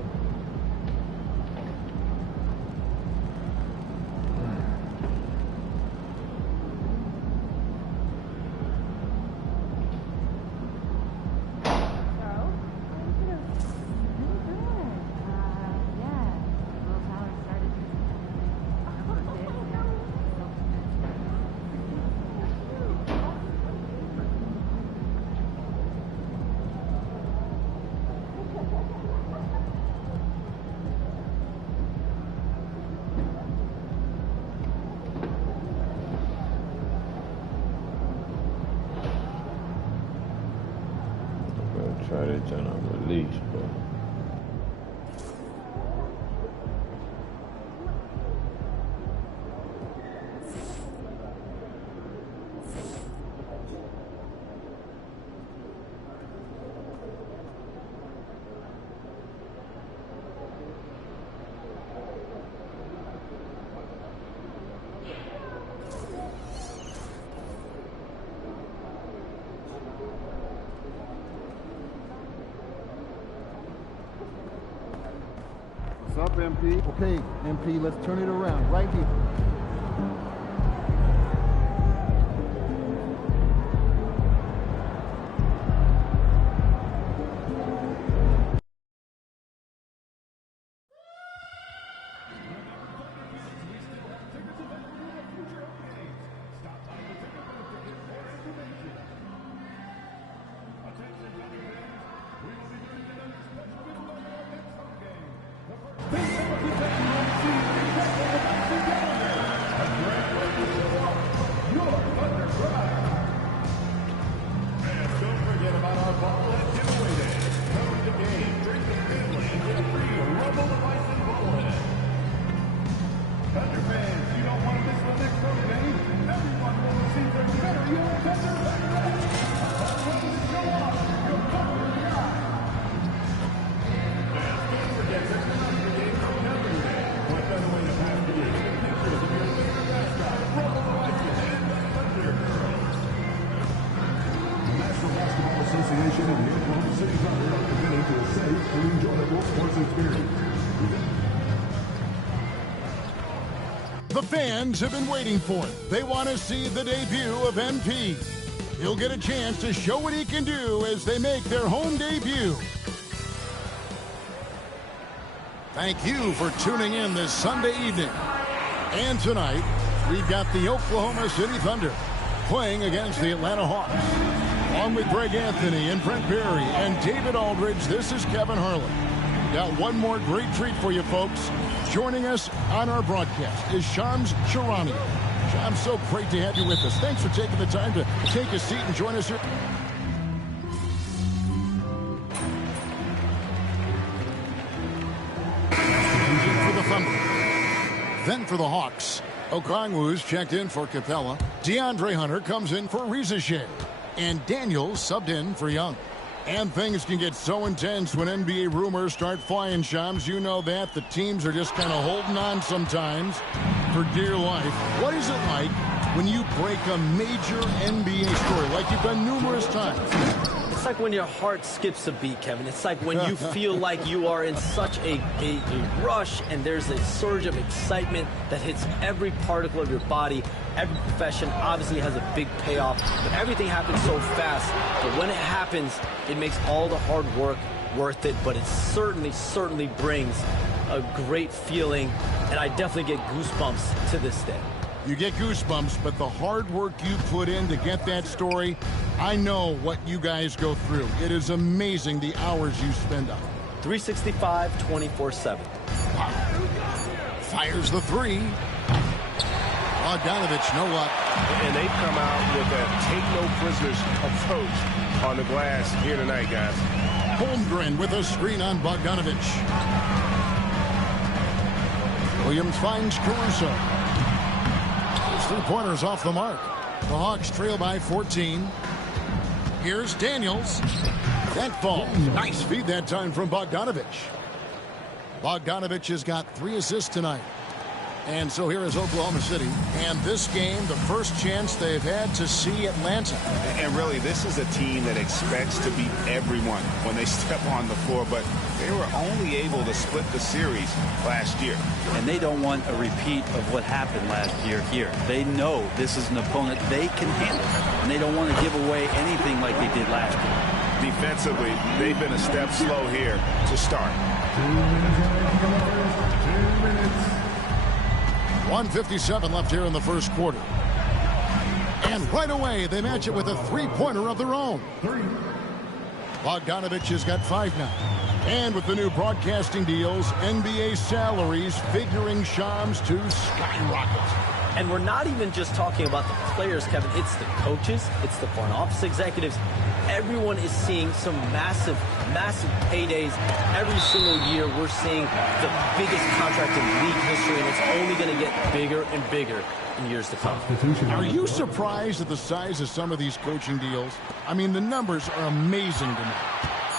Try to turn on release, bro. What's up, MP? Okay, MP, let's turn it around right here. Association and the Oklahoma City Thunder are committed to a safe and enjoyable sports experience. The fans have been waiting for it. They want to see the debut of MP. He'll get a chance to show what he can do as they make their home debut. Thank you for tuning in this Sunday evening. And tonight, we've got the Oklahoma City Thunder playing against the Atlanta Hawks. Along with Greg Anthony and Brent Berry and David Aldridge, this is Kevin Harlan. Got one more great treat for you folks. Joining us on our broadcast is Shams Charania. Shams, so great to have you with us. Thanks for taking the time to take a seat and join us here. For the Thunder. Then for the Hawks, Okongwu's checked in for Capella. DeAndre Hunter comes in for Rizachet. And Daniels subbed in for Young. And things can get so intense when NBA rumors start flying, Shams. You know that. The teams are just kind of holding on sometimes for dear life. What is it like when you break a major NBA story, like you've done numerous times? It's like when your heart skips a beat, Kevin. It's like when you feel like you are in such a rush and there's a surge of excitement that hits every particle of your body. Every profession obviously has a big payoff, but everything happens so fast. But when it happens, it makes all the hard work worth it, but it certainly brings a great feeling, and I definitely get goosebumps to this day. You get goosebumps, but the hard work you put in to get that story, I know what you guys go through. It is amazing the hours you spend on it. 365, 24/7. Wow. Fires the three. Bogdanovich, no luck. And they've come out with a take-no-prisoners approach on the glass here tonight, guys. Holmgren with a screen on Bogdanovich. Williams finds Caruso. His three-pointers off the mark. The Hawks trail by 14. Here's Daniels. That falls. Nice feed that time from Bogdanovich. Bogdanovich has got 3 assists tonight. And so here is Oklahoma City. And this game, the first chance they've had to see Atlanta. And really, this is a team that expects to beat everyone when they step on the floor. But they were only able to split the series last year. And they don't want a repeat of what happened last year here. They know this is an opponent they can handle. And they don't want to give away anything like they did last year. Defensively, they've been a step slow here to start. 1:57 left here in the first quarter. And right away, they match it with a three-pointer of their own. Bogdanovich has got 5 now. And with the new broadcasting deals, NBA salaries figuring Shams to skyrocket. And we're not even just talking about the players, Kevin. It's the coaches. It's the front office executives. Everyone is seeing some massive paydays. Every single year, we're seeing the biggest contract in league history, and it's only going to get bigger and bigger in years to come. Are you surprised at the size of some of these coaching deals? I mean, the numbers are amazing to me.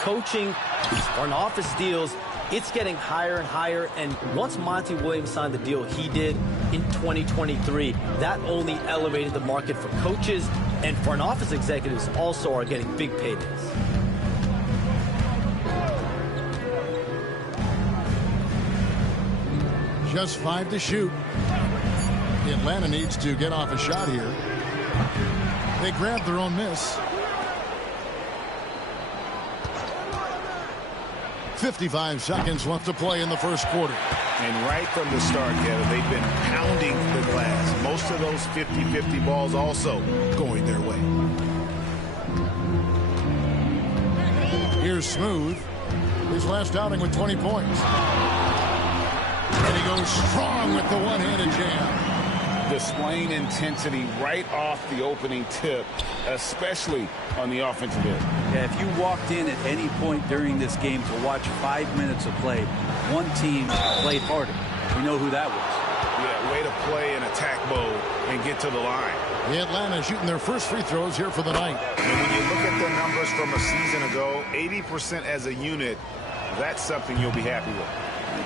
Coaching, these front office deals, it's getting higher and higher. And once Monty Williams signed the deal he did in 2023, that only elevated the market for coaches, and front office executives also are getting big paydays. Just 5 to shoot. Atlanta needs to get off a shot here. They grabbed their own miss. 55 seconds left to play in the first quarter. And right from the start, Kevin, they've been pounding the glass. Most of those 50-50 balls also going their way. Here's Smooth. His last outing with 20 points. And he goes strong with the one-handed jam. Displaying intensity right off the opening tip, especially on the offensive end. Yeah, if you walked in at any point during this game to watch 5 minutes of play, one team played harder. We know who that was. Yeah, way to play in attack mode and get to the line. The Atlanta shooting their first free throws here for the night. And when you look at the numbers from a season ago, 80% as a unit, that's something you'll be happy with.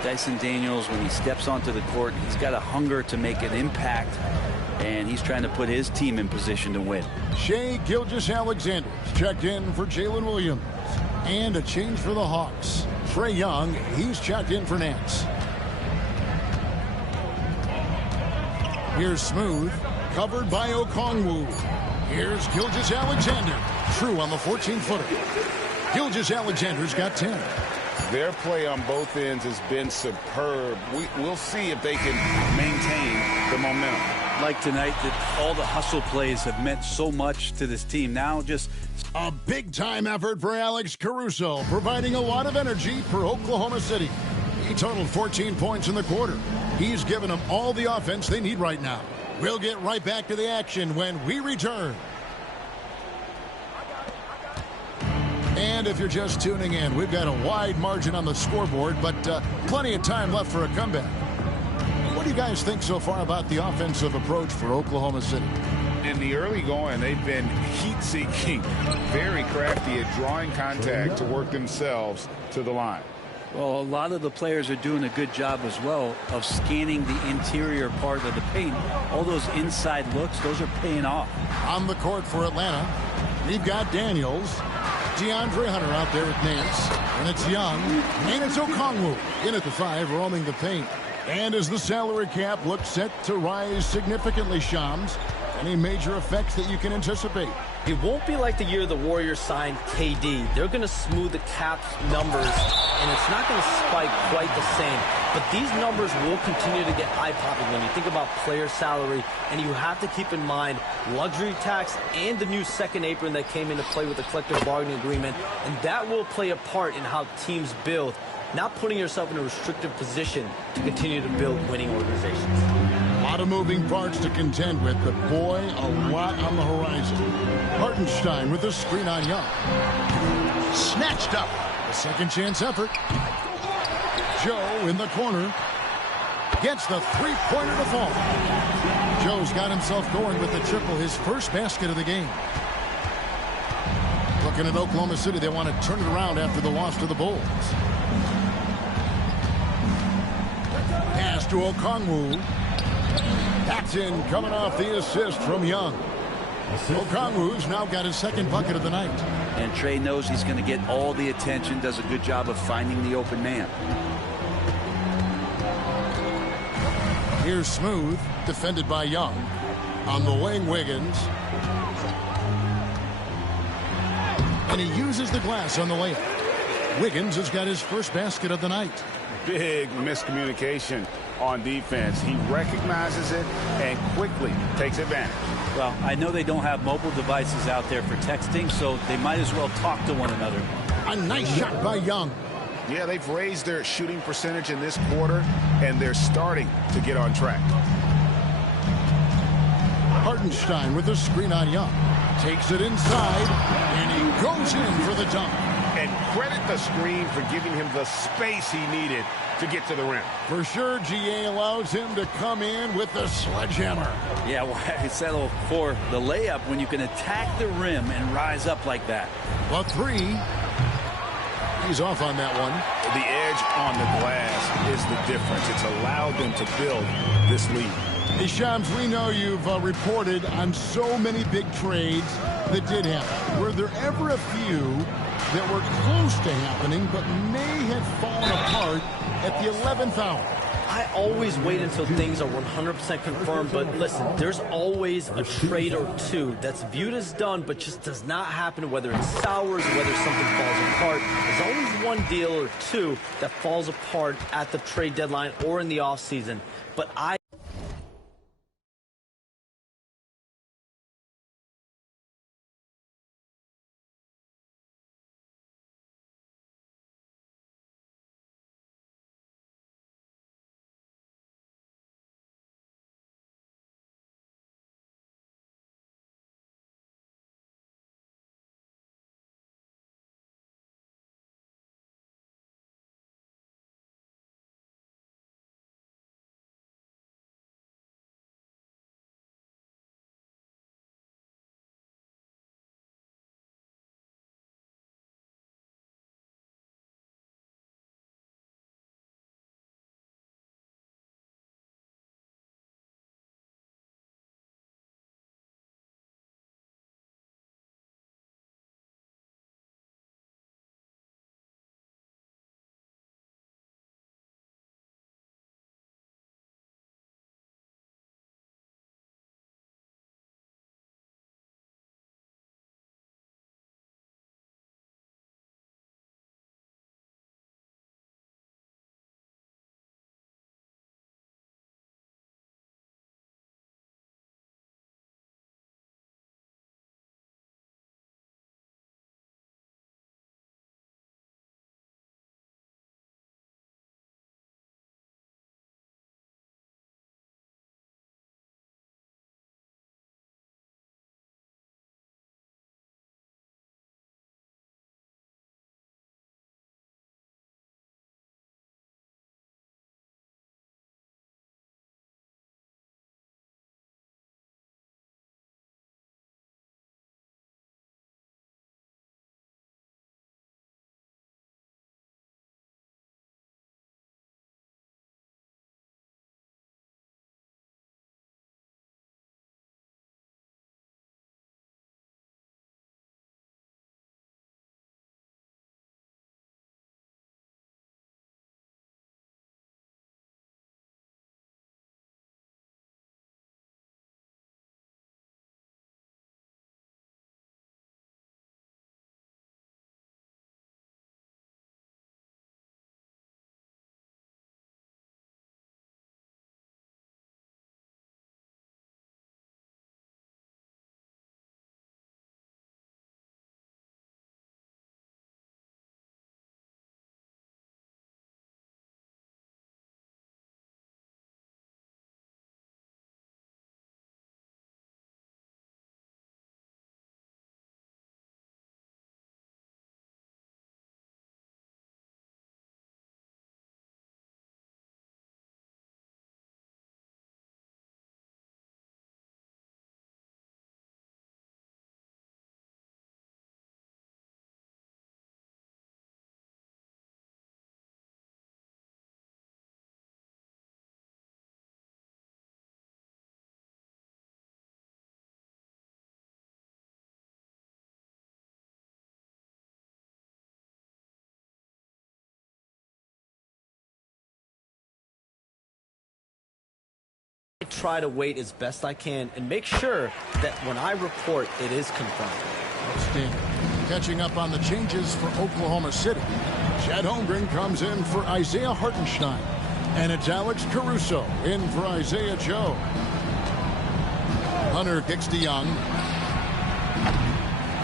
Dyson Daniels, when he steps onto the court, he's got a hunger to make an impact, and he's trying to put his team in position to win. Shai Gilgeous-Alexander's checked in for Jalen Williams. And a change for the Hawks. Trae Young, he's checked in for Nance. Here's Smooth, covered by Okongwu. Here's Gilgeous-Alexander, true on the 14-footer. Gilgeous-Alexander's got 10. Their play on both ends has been superb. We'll see if they can maintain the momentum. Like tonight, that all the hustle plays have meant so much to this team. Now just a big-time effort for Alex Caruso, providing a lot of energy for Oklahoma City. He totaled 14 points in the quarter. He's given them all the offense they need right now. We'll get right back to the action when we return. And if you're just tuning in, we've got a wide margin on the scoreboard, but plenty of time left for a comeback. What do you guys think so far about the offensive approach for Oklahoma City? In the early going, they've been heat-seeking, very crafty at drawing contact to work themselves to the line. Well, a lot of the players are doing a good job as well of scanning the interior part of the paint. All those inside looks, those are paying off. On the court for Atlanta, we've got Daniels, DeAndre Hunter out there with Nance, and it's Young, and it's Okongwu in at the 5, roaming the paint. And as the salary cap looks set to rise significantly, Shams, any major effects that you can anticipate? It won't be like the year the Warriors signed KD. They're going to smooth the cap's numbers, and it's not going to spike quite the same. But these numbers will continue to get eye-popping when you think about player salary, and you have to keep in mind luxury tax and the new second apron that came into play with the collective bargaining agreement, and that will play a part in how teams build, not putting yourself in a restrictive position to continue to build winning organizations. A lot of moving parts to contend with, but boy, a lot on the horizon. Hartenstein with a screen on Young. Snatched up. A second chance effort. Joe in the corner. Gets the three-pointer to fall. Joe's got himself going with the triple, his first basket of the game. Looking at Oklahoma City, they want to turn it around after the loss to the Bulls. Pass to Okongwu. That's in, coming off the assist from Young. Okongwu's now got his second bucket of the night. And Trey knows he's going to get all the attention, does a good job of finding the open man. Here's Smooth, defended by Young. On the wing, Wiggins. And he uses the glass on the layup. Wiggins has got his first basket of the night. Big miscommunication on defense. He recognizes it and quickly takes advantage. Well, I know they don't have mobile devices out there for texting, so they might as well talk to one another. A nice shot by Young. Yeah, they've raised their shooting percentage in this quarter, and they're starting to get on track. Hartenstein with a screen on Young. Takes it inside, and he goes in for the dunk. And credit the screen for giving him the space he needed to get to the rim. For sure, GA allows him to come in with the sledgehammer. Yeah, well, I settle for the layup when you can attack the rim and rise up like that. Well, 3. He's off on that one. The edge on the glass is the difference. It's allowed them to build this lead. Hey, Shams, we know you've reported on so many big trades that did happen. Were there ever a few that were close to happening but may have fallen apart at the 11th hour? I always wait until things are 100% confirmed, but listen, there's always a trade or two that's viewed as done but just does not happen, whether it sours, whether something falls apart. There's always one deal or two that falls apart at the trade deadline or in the offseason. But I try to wait as best I can and make sure that when I report, it is confirmed. Outstanding. Catching up on the changes for Oklahoma City. Chad Holmgren comes in for Isaiah Hartenstein. And it's Alex Caruso in for Isaiah Joe. Hunter kicks to Young.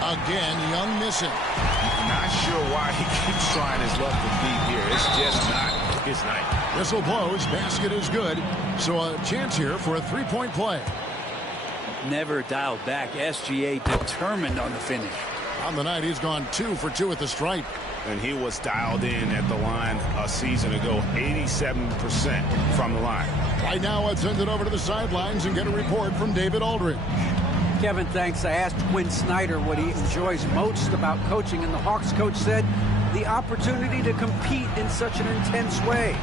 Again, Young missing. Not sure why he keeps trying his luck with deep here. It's just not his night. Whistle blows. Basket is good. So a chance here for a three-point play. Never dialed back. SGA determined on the finish. On the night, he's gone 2 for 2 at the stripe. And he was dialed in at the line a season ago, 87% from the line. Right now, let's send it over to the sidelines and get a report from David Aldridge. Kevin, thanks. I asked Quinn Snyder what he enjoys most about coaching, and the Hawks coach said the opportunity to compete in such an intense way.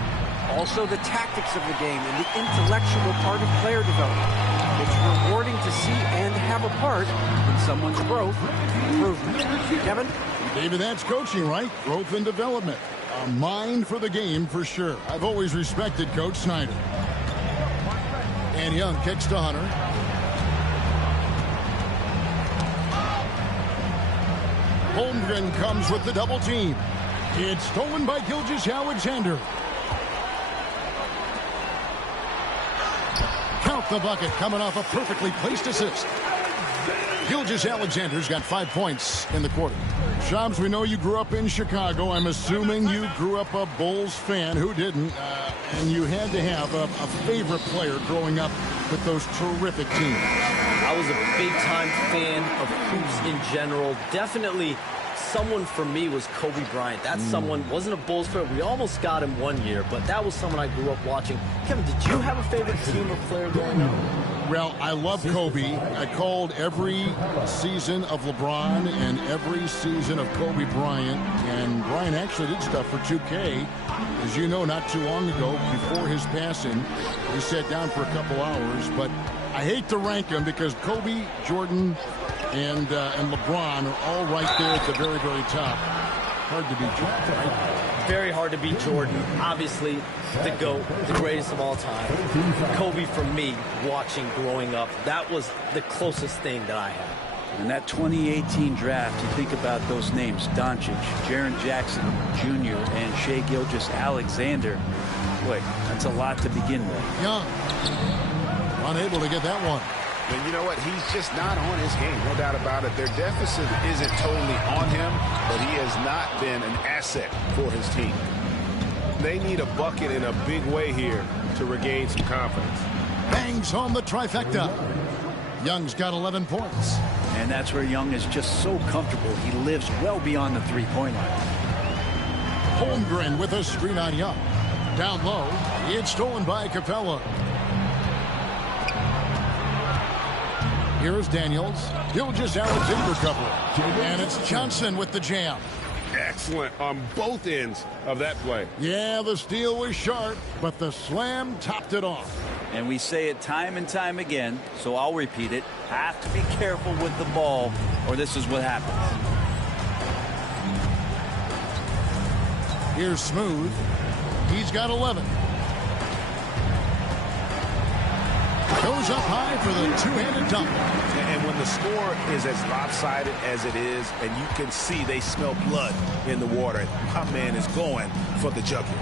Also, the tactics of the game and the intellectual part of player development. It's rewarding to see and have a part in someone's growth and improvement. Kevin? David, that's coaching, right? Growth and development. A mind for the game for sure. I've always respected Coach Snyder. And Young kicks to Hunter. Holmgren comes with the double team. It's stolen by Gilgeous-Alexander. Count the bucket, coming off a perfectly placed assist. Gilgeous-Alexander's got 5 points in the quarter. Shams, we know you grew up in Chicago. I'm assuming you grew up a Bulls fan. Who didn't? And you had to have a favorite player growing up with those terrific teams. I was a big-time fan of hoops in general. Definitely someone for me was Kobe Bryant. That's someone, wasn't a Bulls player. We almost got him one year, but that was someone I grew up watching. Kevin, did you have a favorite team or player growing up? Well, I love Kobe. I called every season of LeBron and every season of Kobe Bryant. And Bryant actually did stuff for 2K. As you know, not too long ago, before his passing, we sat down for a couple hours. But I hate to rank them because Kobe, Jordan, and LeBron are all right there at the very, very top. Hard to beat Jordan, right? Very hard to beat Jordan. Obviously, the GOAT, the greatest of all time. Kobe, for me, watching growing up, that was the closest thing that I had. In that 2018 draft, you think about those names, Doncic, Jaren Jackson Jr., and Shai Gilgeous-Alexander. Boy, that's a lot to begin with. Young, unable to get that one. And you know what? He's just not on his game, no doubt about it. Their deficit isn't totally on him, but he has not been an asset for his team. They need a bucket in a big way here to regain some confidence. Bangs home the trifecta. Young's got 11 points. And that's where Young is just so comfortable. He lives well beyond the three-point line. Holmgren with a screen on Young. Down low, it's stolen by Capella. Here's Daniels. Gilgeous-Alexander covering. And it's Johnson with the jam. Excellent on both ends of that play. Yeah, the steal was sharp, but the slam topped it off. And we say it time and time again, so I'll repeat it. Have to be careful with the ball, or this is what happens. Here's Smooth. He's got 11. Goes up high for the two-handed dunk. And when the score is as lopsided as it is, and you can see they smell blood in the water, my man is going for the jugular.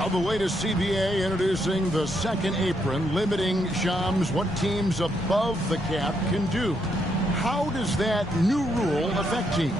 On the way to CBA, introducing the second apron, limiting Shams what teams above the cap can do. How does that new rule affect teams?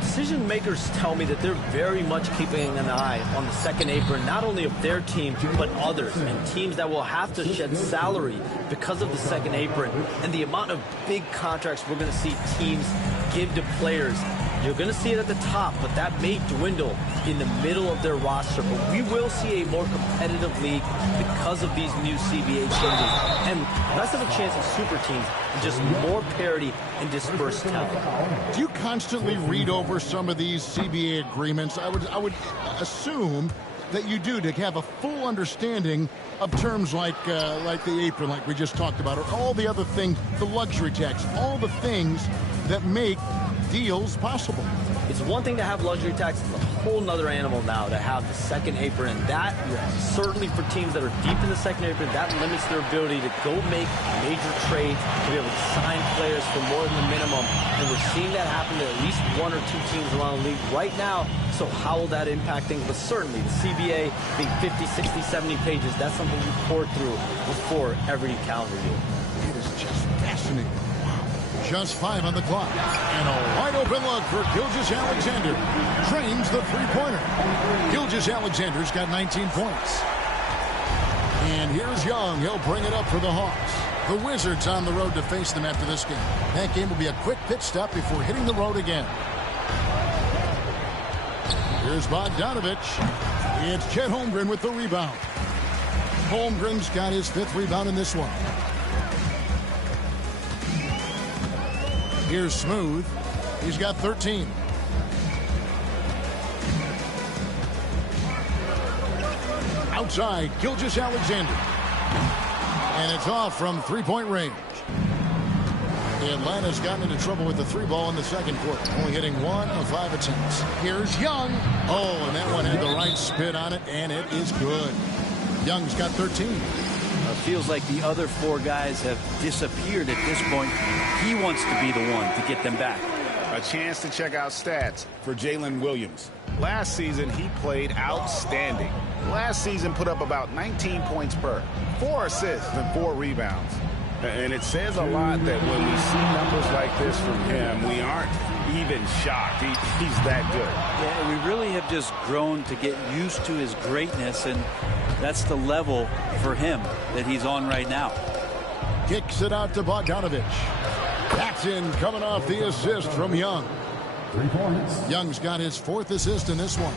Decision makers tell me that they're very much keeping an eye on the second apron, not only of their team, but others, and teams that will have to shed salary because of the second apron and the amount of big contracts we're going to see teams give to players. You're going to see it at the top, but that may dwindle in the middle of their roster. But we will see a more competitive league because of these new CBA changes and less of a chance of super teams and just more parity and dispersed talent. Do you constantly read over some of these CBA agreements? I would assume that you do, to have a full understanding of terms like the apron, like we just talked about, or all the other things, the luxury tax, all the things that make deals possible. It's one thing to have luxury tax. It's a whole nother animal now to have the second apron. And that, certainly for teams that are deep in the second apron, that limits their ability to go make major trades, to be able to sign players for more than the minimum. And we're seeing that happen to at least one or two teams around the league right now. So how will that impact things? But certainly the CBA being 50, 60, 70 pages, that's something we pour through before every calendar year. It is just fascinating. Just 5 on the clock. And a wide open look for Gilgeous-Alexander. Drains the three-pointer. Gilgeous-Alexander's got 19 points. And here's Young. He'll bring it up for the Hawks. The Wizards on the road to face them after this game. That game will be a quick pit stop before hitting the road again. Here's Bogdanovich. It's Chet Holmgren with the rebound. Holmgren's got his 5th rebound in this one. Here's Smooth. He's got 13. Outside, Gilgeous-Alexander. And it's off from three-point range. Atlanta's gotten into trouble with the 3-ball in the second quarter, only hitting 1 of 5 attempts. Here's Young. Oh, and that one had the right spin on it, and it is good. Young's got 13. It feels like the other 4 guys have disappeared at this point. He wants to be the one to get them back. A chance to check out stats for Jalen Williams. Last season, he played outstanding. Last season put up about 19 points per, 4 assists and 4 rebounds. And it says a lot that when we see numbers like this from him, we aren't even shocked. He's that good. Yeah, we really have just grown to get used to his greatness, and that's the level for him that he's on right now. Kicks it out to Bogdanovich. Paxson coming off the assist from Young. 3 points. Young's got his 4th assist in this one.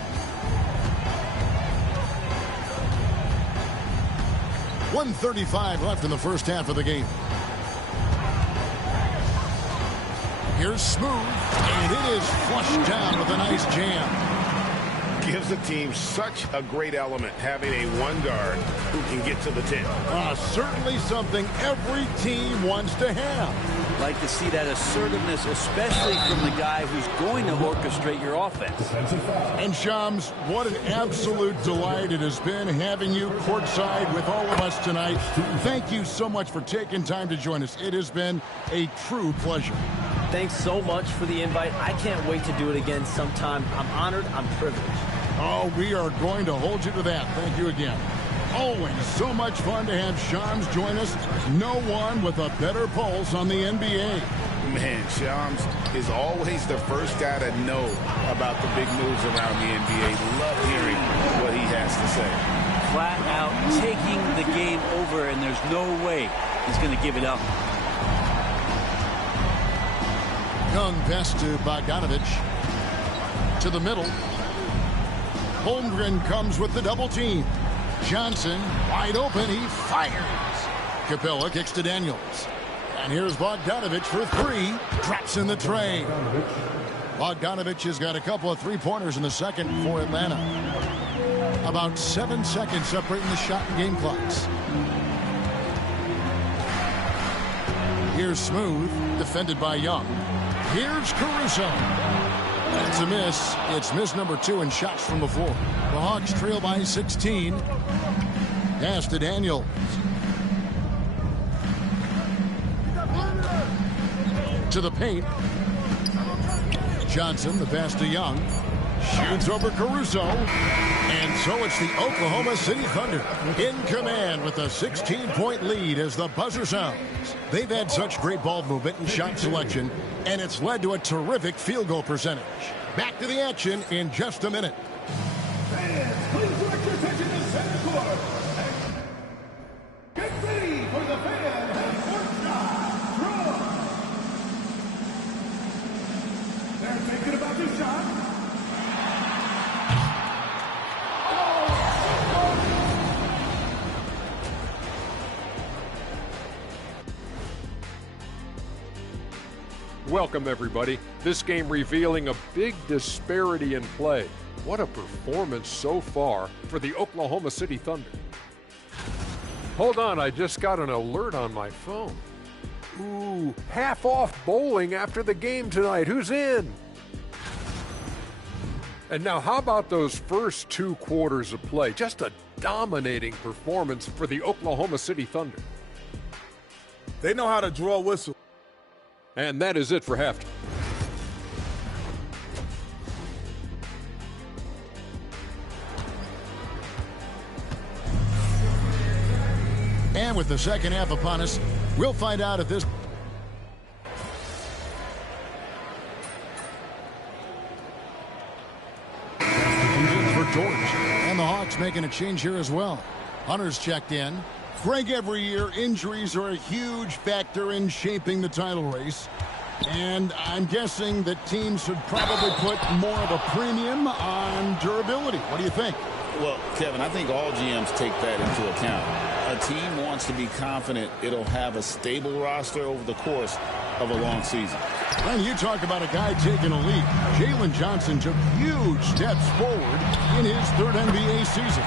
1:35 left in the first half of the game. Here's Smooth, and it is flushed down with a nice jam. Gives the team such a great element having a 1 guard who can get to the 10. Certainly something every team wants to have. Like to see that assertiveness, especially from the guy who's going to orchestrate your offense. And Shams, what an absolute delight it has been having you courtside with all of us tonight. Thank you so much for taking time to join us. It has been a true pleasure. Thanks so much for the invite. I can't wait to do it again sometime. I'm honored. I'm privileged. Oh, we are going to hold you to that. Thank you again. Always so much fun to have Shams join us. No one with a better pulse on the NBA. Man, Shams is always the first guy to know about the big moves around the NBA. Love hearing what he has to say. Flat out taking the game over, and there's no way he's going to give it up. Young pass to Bogdanovich. To the middle. Holmgren comes with the double team. Johnson wide open. He fires. Capella kicks to Daniels. And here's Bogdanovich for 3. Drops in the tray. Bogdanovich has got a couple of 3-pointers in the second for Atlanta. About 7 seconds separating the shot and game clocks. Here's Smooth, defended by Young. Here's Caruso. That's a miss. It's miss number 2 in shots from the floor. The Hawks trail by 16. Pass to Daniels. To the paint. Johnson, the pass to Young. Shoots over Caruso. And so it's the Oklahoma City Thunder in command with a 16-point lead as the buzzer sounds. They've had such great ball movement and shot selection, and it's led to a terrific field goal percentage. Back to the action in just a minute. Fans, please direct your attention to center court. Get ready for the fan and court shot. Draw. They're thinking about the shot. Welcome, everybody. This game revealing a big disparity in play. What a performance so far for the Oklahoma City Thunder. Hold on, I just got an alert on my phone. Ooh, half off bowling after the game tonight. Who's in? And now how about those first 2 quarters of play? Just a dominating performance for the Oklahoma City Thunder. They know how to draw a whistle. And that is it for halftime. And with the second half upon us, we'll find out if this... for George. And the Hawks making a change here as well. Hunter's checked in. Greg, every year, injuries are a huge factor in shaping the title race. And I'm guessing that teams should probably put more of a premium on durability. What do you think? Well, Kevin, I think all GMs take that into account. A team wants to be confident it'll have a stable roster over the course of a long season. When you talk about a guy taking a leap, Jalen Johnson took huge steps forward in his third NBA season.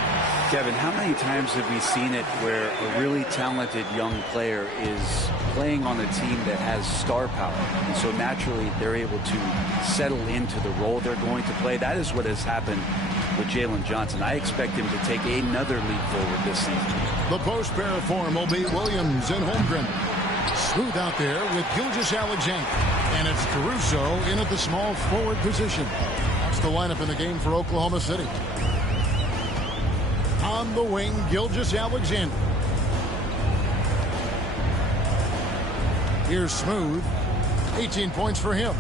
Kevin, how many times have we seen it where a really talented young player is playing on a team that has star power, and so naturally they're able to settle into the role they're going to play? That is what has happened with Jalen Johnson. I expect him to take another leap forward this season. The post pair form will be Williams and Holmgren. Smooth out there with Gilgeous-Alexander. And it's Caruso in at the small forward position. That's the lineup in the game for Oklahoma City. On the wing, Gilgeous-Alexander. Here's Smooth. 18 points for him.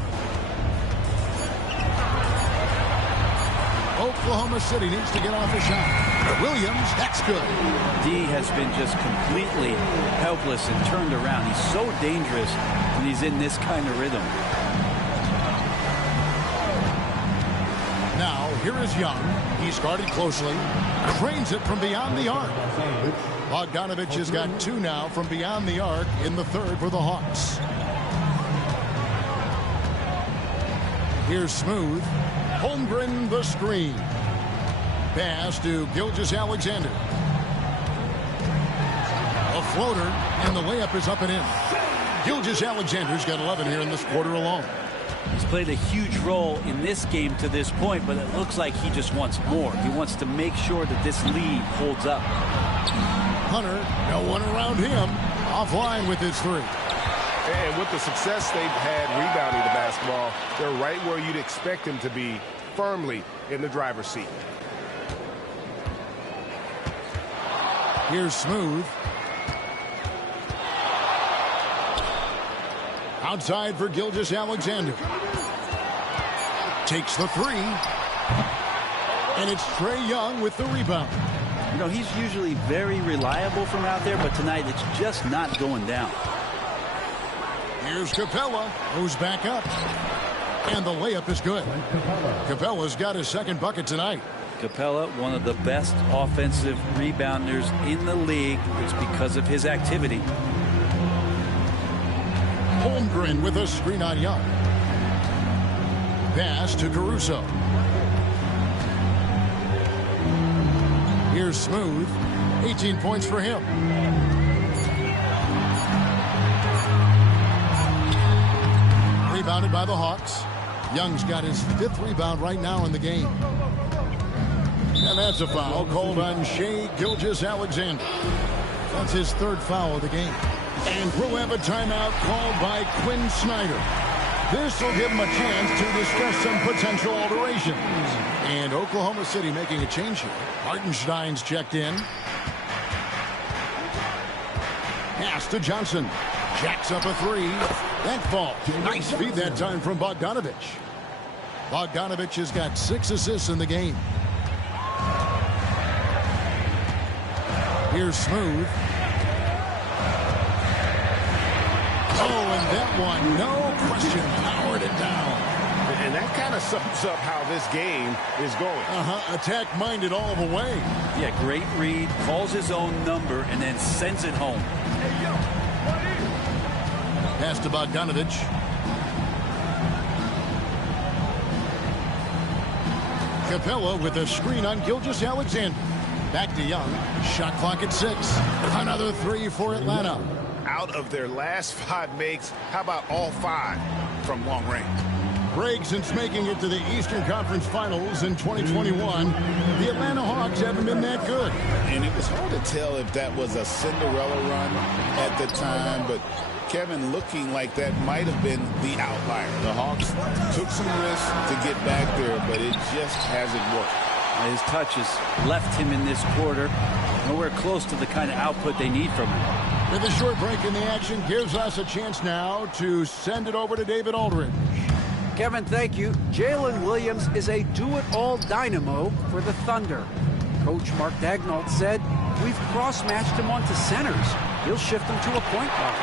Oklahoma City needs to get off a shot. Williams, that's good. D has been just completely helpless and turned around. He's so dangerous when he's in this kind of rhythm. Now, here is Young. He's guarded closely. Cranes it from beyond the arc. Bogdanovich has got 2 now from beyond the arc in the third for the Hawks. Here's Smooth. Holmgren the screen. Pass to Gilgeous-Alexander. A floater, and the layup is up and in. Gilgeous-Alexander's got 11 here in this quarter alone. He's played a huge role in this game to this point, but it looks like he just wants more. He wants to make sure that this lead holds up. Hunter, no one around him. Offline with his 3. And with the success they've had rebounding the basketball, they're right where you'd expect them to be, firmly in the driver's seat. Here's Smooth. Outside for Gilgeous-Alexander. Takes the 3. And it's Trae Young with the rebound. You know, he's usually very reliable from out there, but tonight it's just not going down. Here's Capella, who's back up. And the layup is good. Capella's got his second bucket tonight. Capella, one of the best offensive rebounders in the league. It's because of his activity. Holmgren with a screen on Young. Pass to Caruso. Here's Smooth. 18 points for him. Rebounded by the Hawks. Young's got his 5th rebound right now in the game. And that's a foul called on Shai Gilgeous-Alexander. That's his 3rd foul of the game. And we'll have a timeout called by Quinn Snyder. This will give him a chance to discuss some potential alterations. And Oklahoma City making a change here. Hartenstein's checked in. Pass to Johnson. Jacks up a 3. That falls. Nice feed that time from Bogdanovich. Bogdanovich has got 6 assists in the game. Here's Smooth. Oh, and that one, no question, powered it down. And that kind of sums up how this game is going. Attack-minded all the way. Yeah, great read, calls his own number, and then sends it home. Pass to Bogdanovich. Capella with a screen on Gilgeous-Alexander. Back to Young. Shot clock at 6. Another 3 for Atlanta. Out of their last 5 makes, how about all 5 from long range? Greg, since making it to the Eastern Conference Finals in 2021, the Atlanta Hawks haven't been that good. And it was hard to tell if that was a Cinderella run at the time, but Kevin, looking like that might have been the outlier. The Hawks took some risks to get back there, but it just hasn't worked. His touches left him in this quarter. Nowhere close to the kind of output they need from him. With a short break in the action gives us a chance now to send it over to David Aldridge. Kevin, thank you. Jalen Williams is a do-it-all dynamo for the Thunder. Coach Mark Daigneault said, "We've cross-matched him onto centers. He'll shift them to a point guard.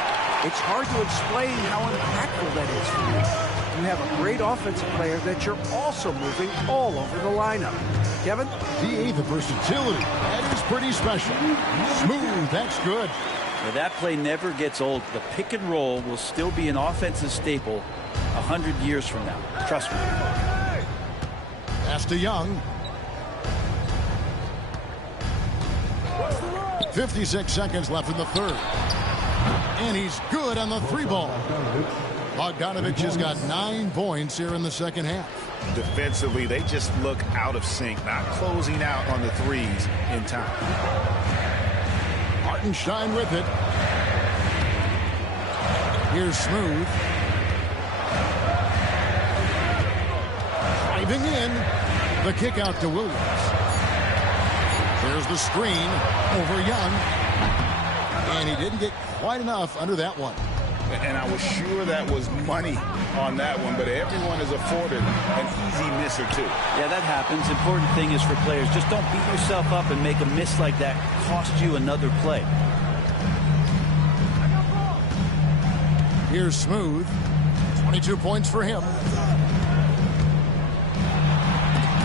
It's hard to explain how impactful that is for you. You have a great offensive player that you're also moving all over the lineup." Kevin? DA, the versatility. That is pretty special. Smooth, that's good. Well, that play never gets old. The pick and roll will still be an offensive staple 100 years from now. Trust me. Pass to Young. 56 seconds left in the third. And he's good on the three ball. Bogdanovich has got 9 points here in the second half. Defensively, they just look out of sync, not closing out on the threes in time. Hartenstein with it. Here's Smooth. Driving in. The kick out to Williams. There's the screen over Young. And he didn't get quite enough under that one. And I was sure that was money on that one, but everyone is afforded an easy miss or two. Yeah, that happens. Important thing is for players, just don't beat yourself up and make a miss like that cost you another play. Here's Smooth. 22 points for him.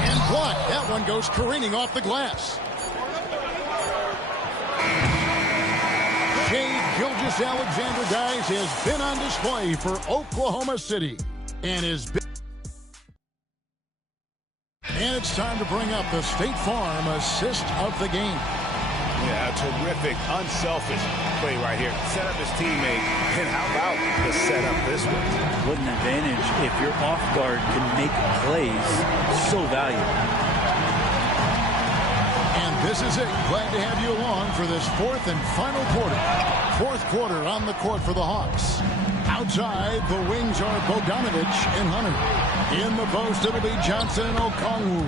And blocked. That one goes careening off the glass. Gilgeous-Alexander, guys, has been on display for Oklahoma City and it's time to bring up the State Farm assist of the game. Yeah, a terrific, unselfish play right here. Set up his teammate, and how about the setup this one? What an advantage if your off guard can make plays so valuable. This is it. Glad to have you along for this fourth and final quarter. Fourth quarter on the court for the Hawks. Outside, the wings are Bogdanovich and Hunter. In the post, it'll be Johnson and Okongwu.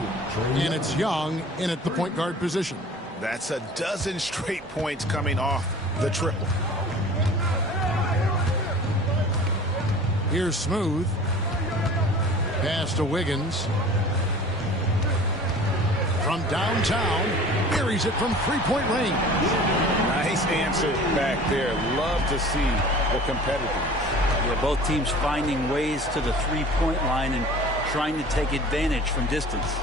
And it's Young in at the point guard position. That's a dozen straight points coming off the triple. Here's Smooth. Pass to Wiggins. From downtown, buries it from three-point range. Nice answer back there. Love to see the competitiveness. Yeah, both teams finding ways to the three-point line and trying to take advantage from distance.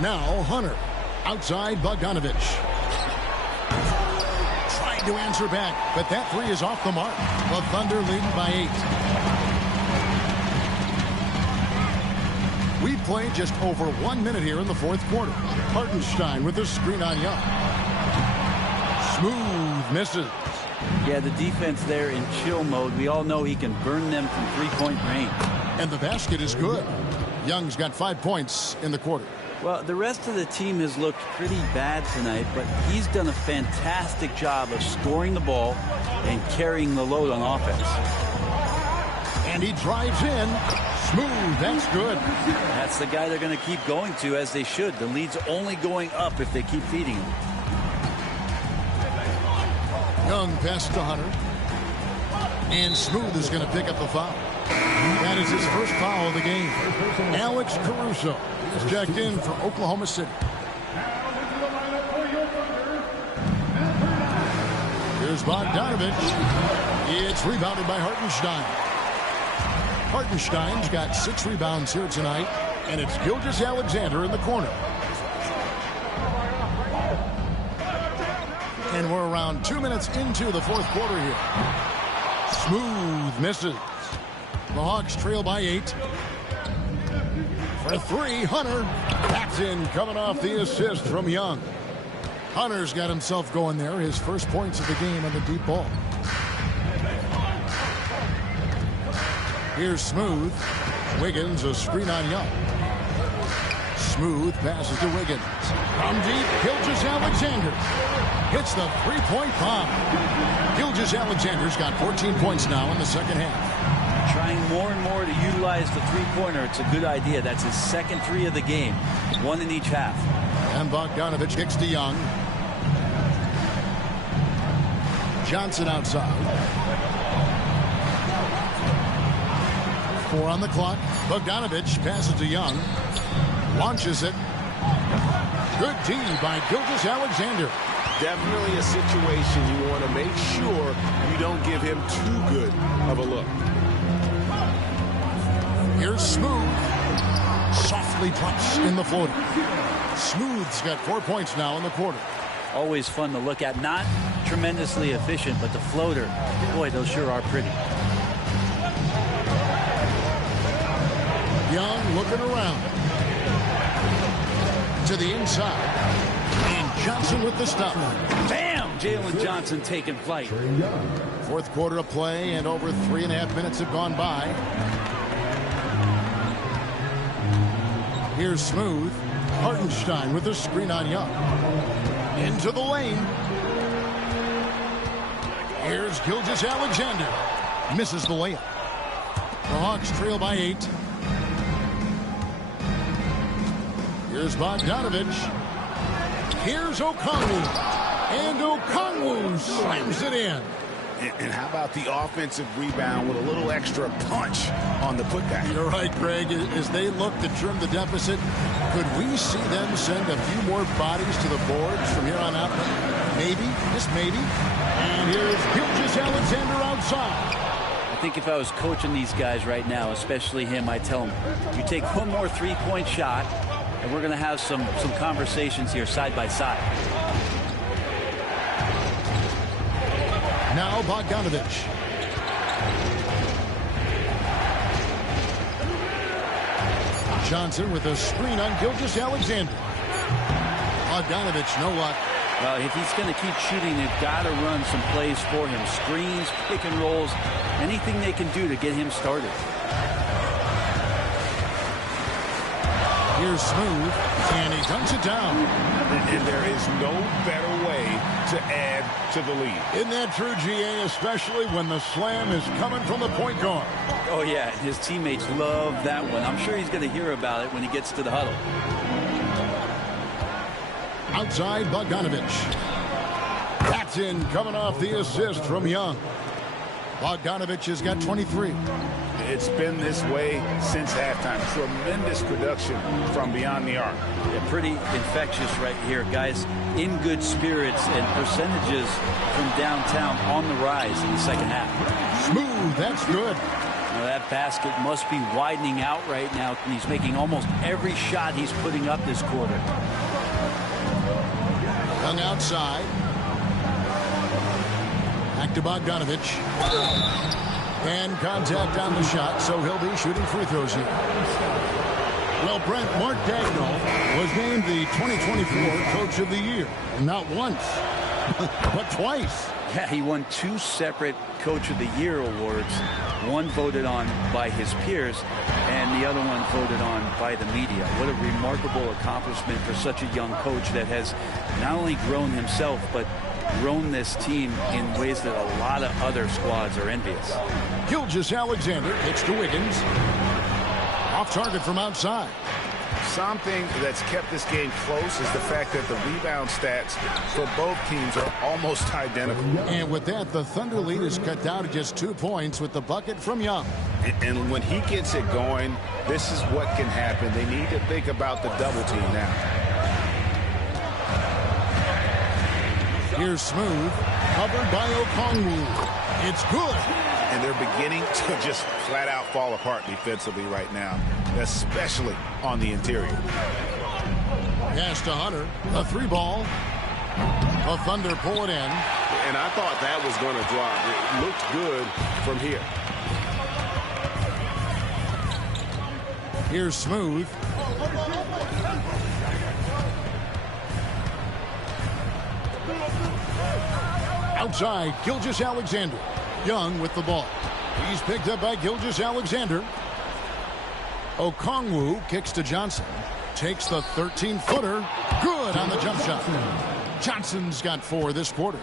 Now Hunter, outside Bogdanovich. Trying to answer back, but that three is off the mark. The Thunder leading by 8. We played just over 1 minute here in the fourth quarter. Hartenstein with the screen on Young. Smooth misses. Yeah, the defense there in chill mode. We all know he can burn them from three-point range. And the basket is good. Young's got 5 points in the quarter. Well, the rest of the team has looked pretty bad tonight, but he's done a fantastic job of scoring the ball and carrying the load on offense. And he drives in. Smooth, that's good. That's the guy they're going to keep going to, as they should. The lead's only going up if they keep feeding him. Young passes to Hunter. And Smooth is going to pick up the foul. That is his first foul of the game. Alex Caruso is checked in for Oklahoma City. Here's Bogdanovich. It's rebounded by Hartenstein. Hartenstein's got 6 rebounds here tonight, and it's Gilgeous-Alexander in the corner. And we're around 2 minutes into the fourth quarter here. Smooth misses. The Hawks trail by 8. For 3, Hunter. Backs in, coming off the assist from Young. Hunter's got himself going there. His first points of the game on the deep ball. Here's Smooth. Wiggins, a screen on Young. Smooth passes to Wiggins. From deep, Gilgeous-Alexander hits the three-point bomb. Gilgeous-Alexander's got 14 points now in the second half. Trying more and more to utilize the three-pointer. It's a good idea. That's his second three of the game. One in each half. And Bogdanovich kicks to Young. Johnson outside. 4 on the clock. Bogdanovich passes to Young. Launches it. Good D by Gilgeous-Alexander. Definitely a situation you want to make sure you don't give him too good of a look. Here's Smooth. Softly drops in the floater. Smooth's got 4 points now in the quarter. Always fun to look at. Not tremendously efficient, but the floater, boy, those sure are pretty. Young looking around. To the inside. And Johnson with the stop. Bam! Jalen Johnson taking flight. Fourth quarter of play, and over 3.5 minutes have gone by. Here's Smooth. Hartenstein with a screen on Young. Into the lane. Here's Gilgeous-Alexander. Misses the layup. The Hawks trail by 8. Here's Bogdanovich. Here's Okongwu. And Okongwu slams it in. And how about the offensive rebound with a little extra punch on the putback? You're right, Greg. As they look to trim the deficit, could we see them send a few more bodies to the boards from here on out? Maybe, just maybe. And here's Gilgeous-Alexander outside. I think if I was coaching these guys right now, especially him, I'd tell him, you take one more three-point shot, and we're going to have some conversations here side by side. Now Bogdanovich. Johnson with a screen on Gilgeous-Alexander. Bogdanovich, no luck. Well, if he's going to keep shooting, they've got to run some plays for him. Screens, pick and rolls, anything they can do to get him started. Here's Smooth, and he dunks it down. And there is no better way to add to the lead. Isn't that true, GA, especially when the slam is coming from the point guard? Oh, yeah, his teammates love that one. I'm sure he's going to hear about it when he gets to the huddle. Outside, Bogdanovich. That's in, coming off the assist from Young. Bogdanovich has got 23. It's been this way since halftime. Tremendous production from beyond the arc. Yeah, pretty infectious right here, guys. In good spirits and percentages from downtown on the rise in the second half. Smooth, that's good. Now that basket must be widening out right now, and he's making almost every shot he's putting up this quarter. Young outside. Back to Bogdanovich. And contact on the shot, so he'll be shooting free throws here. Well, Brent, Mark Dagnall was named the 2024 Coach of the Year. Not once, but twice. Yeah, he won 2 separate Coach of the Year awards. One voted on by his peers, and the other one voted on by the media. What a remarkable accomplishment for such a young coach that has not only grown himself, but grown this team in ways that a lot of other squads are envious. Gilgeous-Alexander hits to Wiggins. Off target from outside. Something that's kept this game close is the fact that the rebound stats for both teams are almost identical. And with that, the Thunder lead is cut down to just 2 points with the bucket from Young. And when he gets it going, this is what can happen. They need to think about the double team now. Here's Smooth, covered by Okongwu. It's good. And they're beginning to just flat out fall apart defensively right now, especially on the interior. Pass to Hunter, a 3-ball. The Thunder pull it in. And I thought that was going to drop. It looked good from here. Here's Smooth. Outside, Gilgeous-Alexander. Young with the ball. He's picked up by Gilgeous-Alexander. Okongwu kicks to Johnson. Takes the 13-footer. Good on the jump shot. Johnson's got 4 this quarter.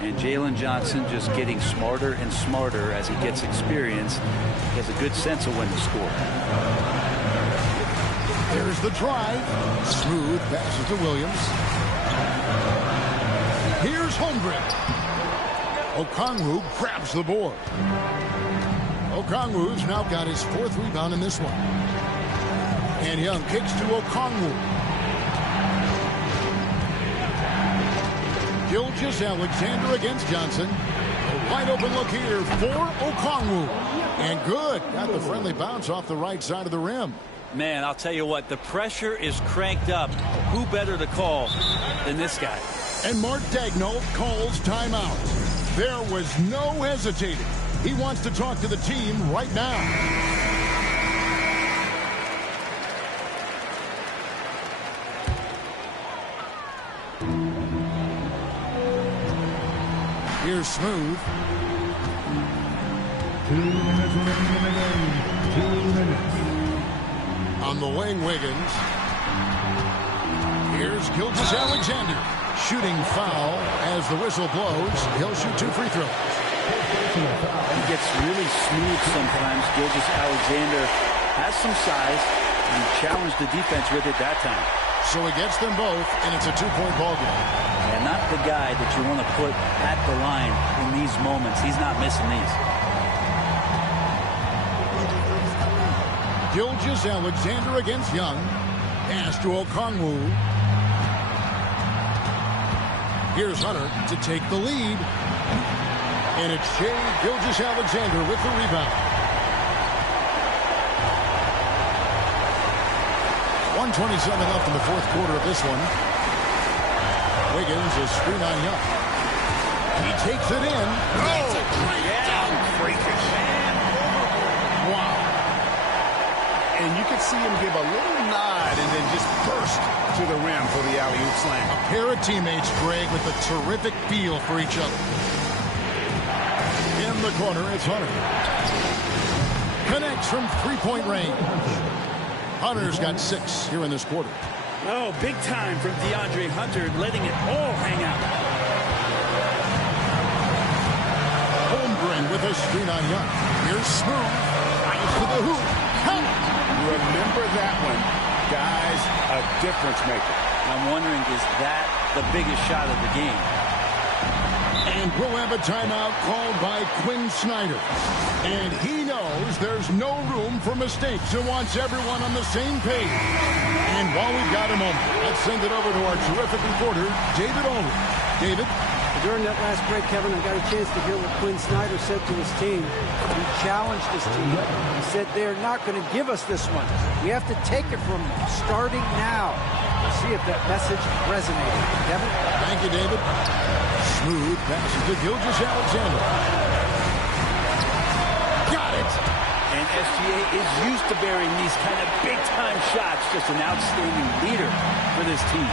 And Jalen Johnson just getting smarter and smarter as he gets experience. He has a good sense of when to score. There's the drive. Smooth passes to Williams. Here's Holmgren. Okongwu grabs the board. Okongwu's now got his 4th rebound in this one. And Young kicks to Okongwu. Gilgeous-Alexander against Johnson. A wide open look here for Okongwu. And good. Got the friendly bounce off the right side of the rim. Man, I'll tell you what, the pressure is cranked up. Who better to call than this guy? And Mark Daigneault calls timeout. There was no hesitating. He wants to talk to the team right now. Here's Smooth. 2 minutes remaining in the game. 2 minutes. On the wing, Wiggins. Here's Gilgeous-Alexander. Shooting foul as the whistle blows. He'll shoot 2 free throws. He gets really smooth sometimes. Gilgeous-Alexander has some size and challenged the defense with it that time. So he gets them both, and it's a 2-point ball game. And not the guy that you want to put at the line in these moments. He's not missing these. Gilgeous-Alexander against Young. Pass to Okongwu. Here's Hunter to take the lead. And it's Shai Gilgeous-Alexander with the rebound. 1:27 left in the 4th quarter of this one. Wiggins is screen on Young. He takes it in. That's a great dunk. Freakish. Wow. And you could see him give a little nod and then just burst to the rim for the alley-oop slam. A pair of teammates, Greg, with a terrific feel for each other. In the corner, it's Hunter. Connects from 3-point range. Hunter's got 6 here in this quarter. Oh, big time from DeAndre Hunter, letting it all hang out. Holmgren with a screen on Young. Here's Smooth. Eyes to the hoop. Remember that one. Guys, a difference maker. I'm wondering, is that the biggest shot of the game? And we'll have a timeout called by Quinn Snyder. And he knows there's no room for mistakes and wants everyone on the same page. And while we've got a moment, let's send it over to our terrific reporter, David Ulrich. David? During that last break, Kevin, I got a chance to hear what Quinn Snyder said to his team. He challenged his team. He said they're not going to give us this one. We have to take it from them, starting now. We'll see if that message resonated. Kevin? Thank you, David. Smooth passes to Gilgeous-Alexander. Got it! And SGA is used to bearing these kind of big-time shots. Just an outstanding leader for this team.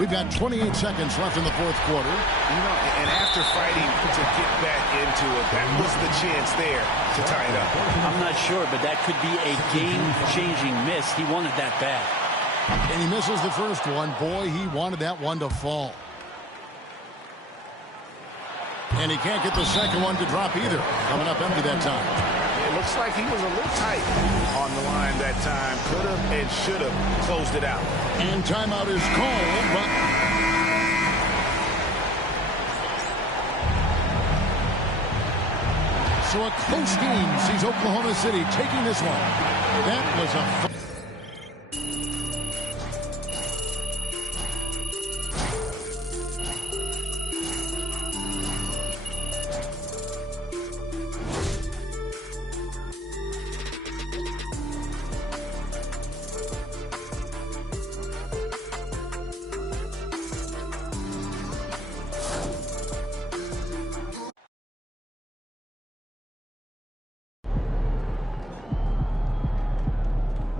We've got 28 seconds left in the 4th quarter. You know, and after fighting to get back into it, that was the chance there to tie it up. I'm not sure, but that could be a game-changing miss. He wanted that bad. And he misses the first one. Boy, he wanted that one to fall. And he can't get the second one to drop either. Coming up empty that time. It looks like he was a little tight on the line that time. Could have and should have closed it out. And timeout is called, but so a close game sees Oklahoma City taking this one. That was a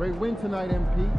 Great win tonight, MP.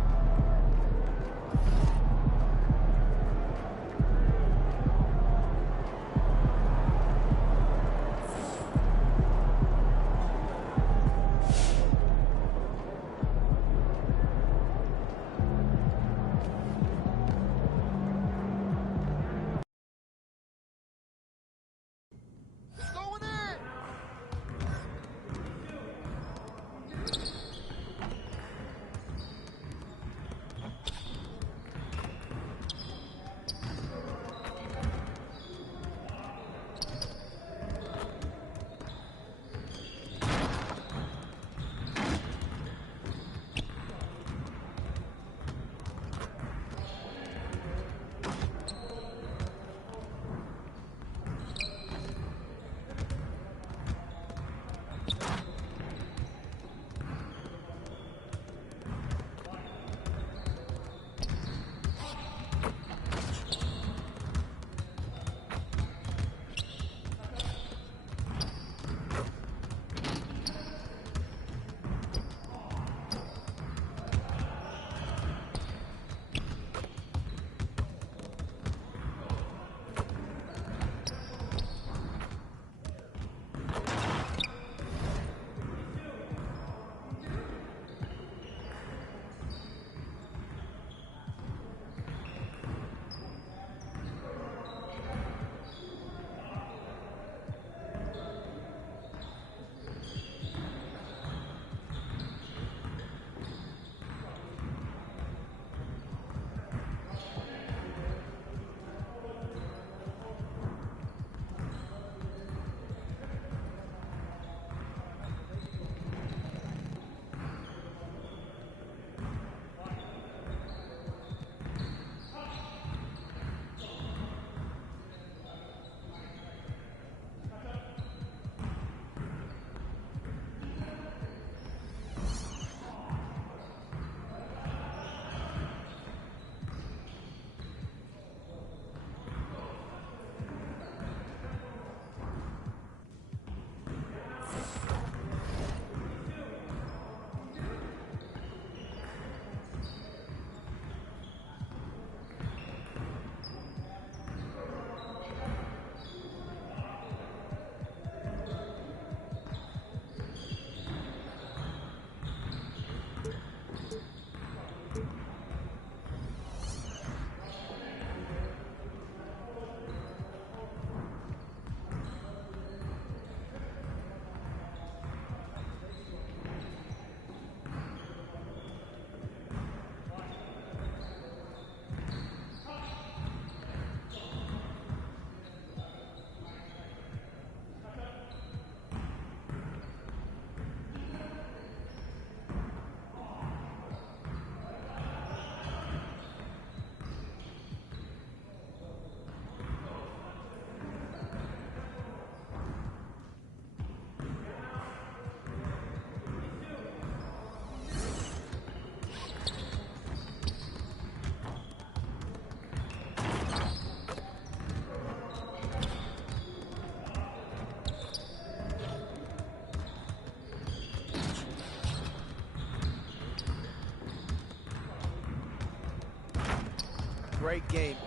great game.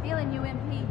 Feeling you, MP.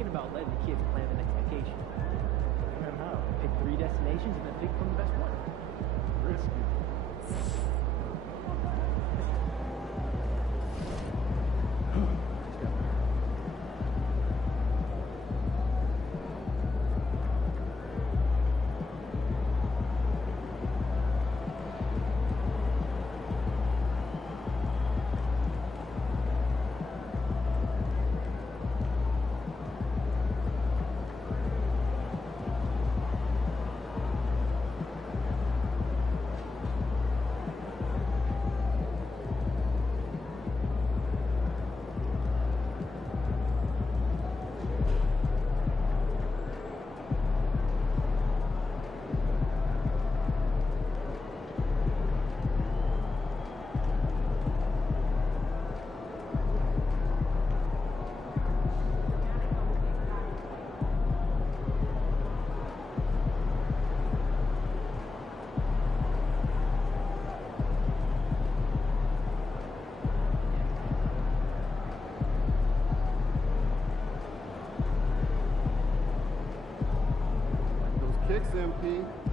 About letting the kids plan the next vacation. And how? Pick 3 destinations and then pick from the best one. Risky. Kicks, MP.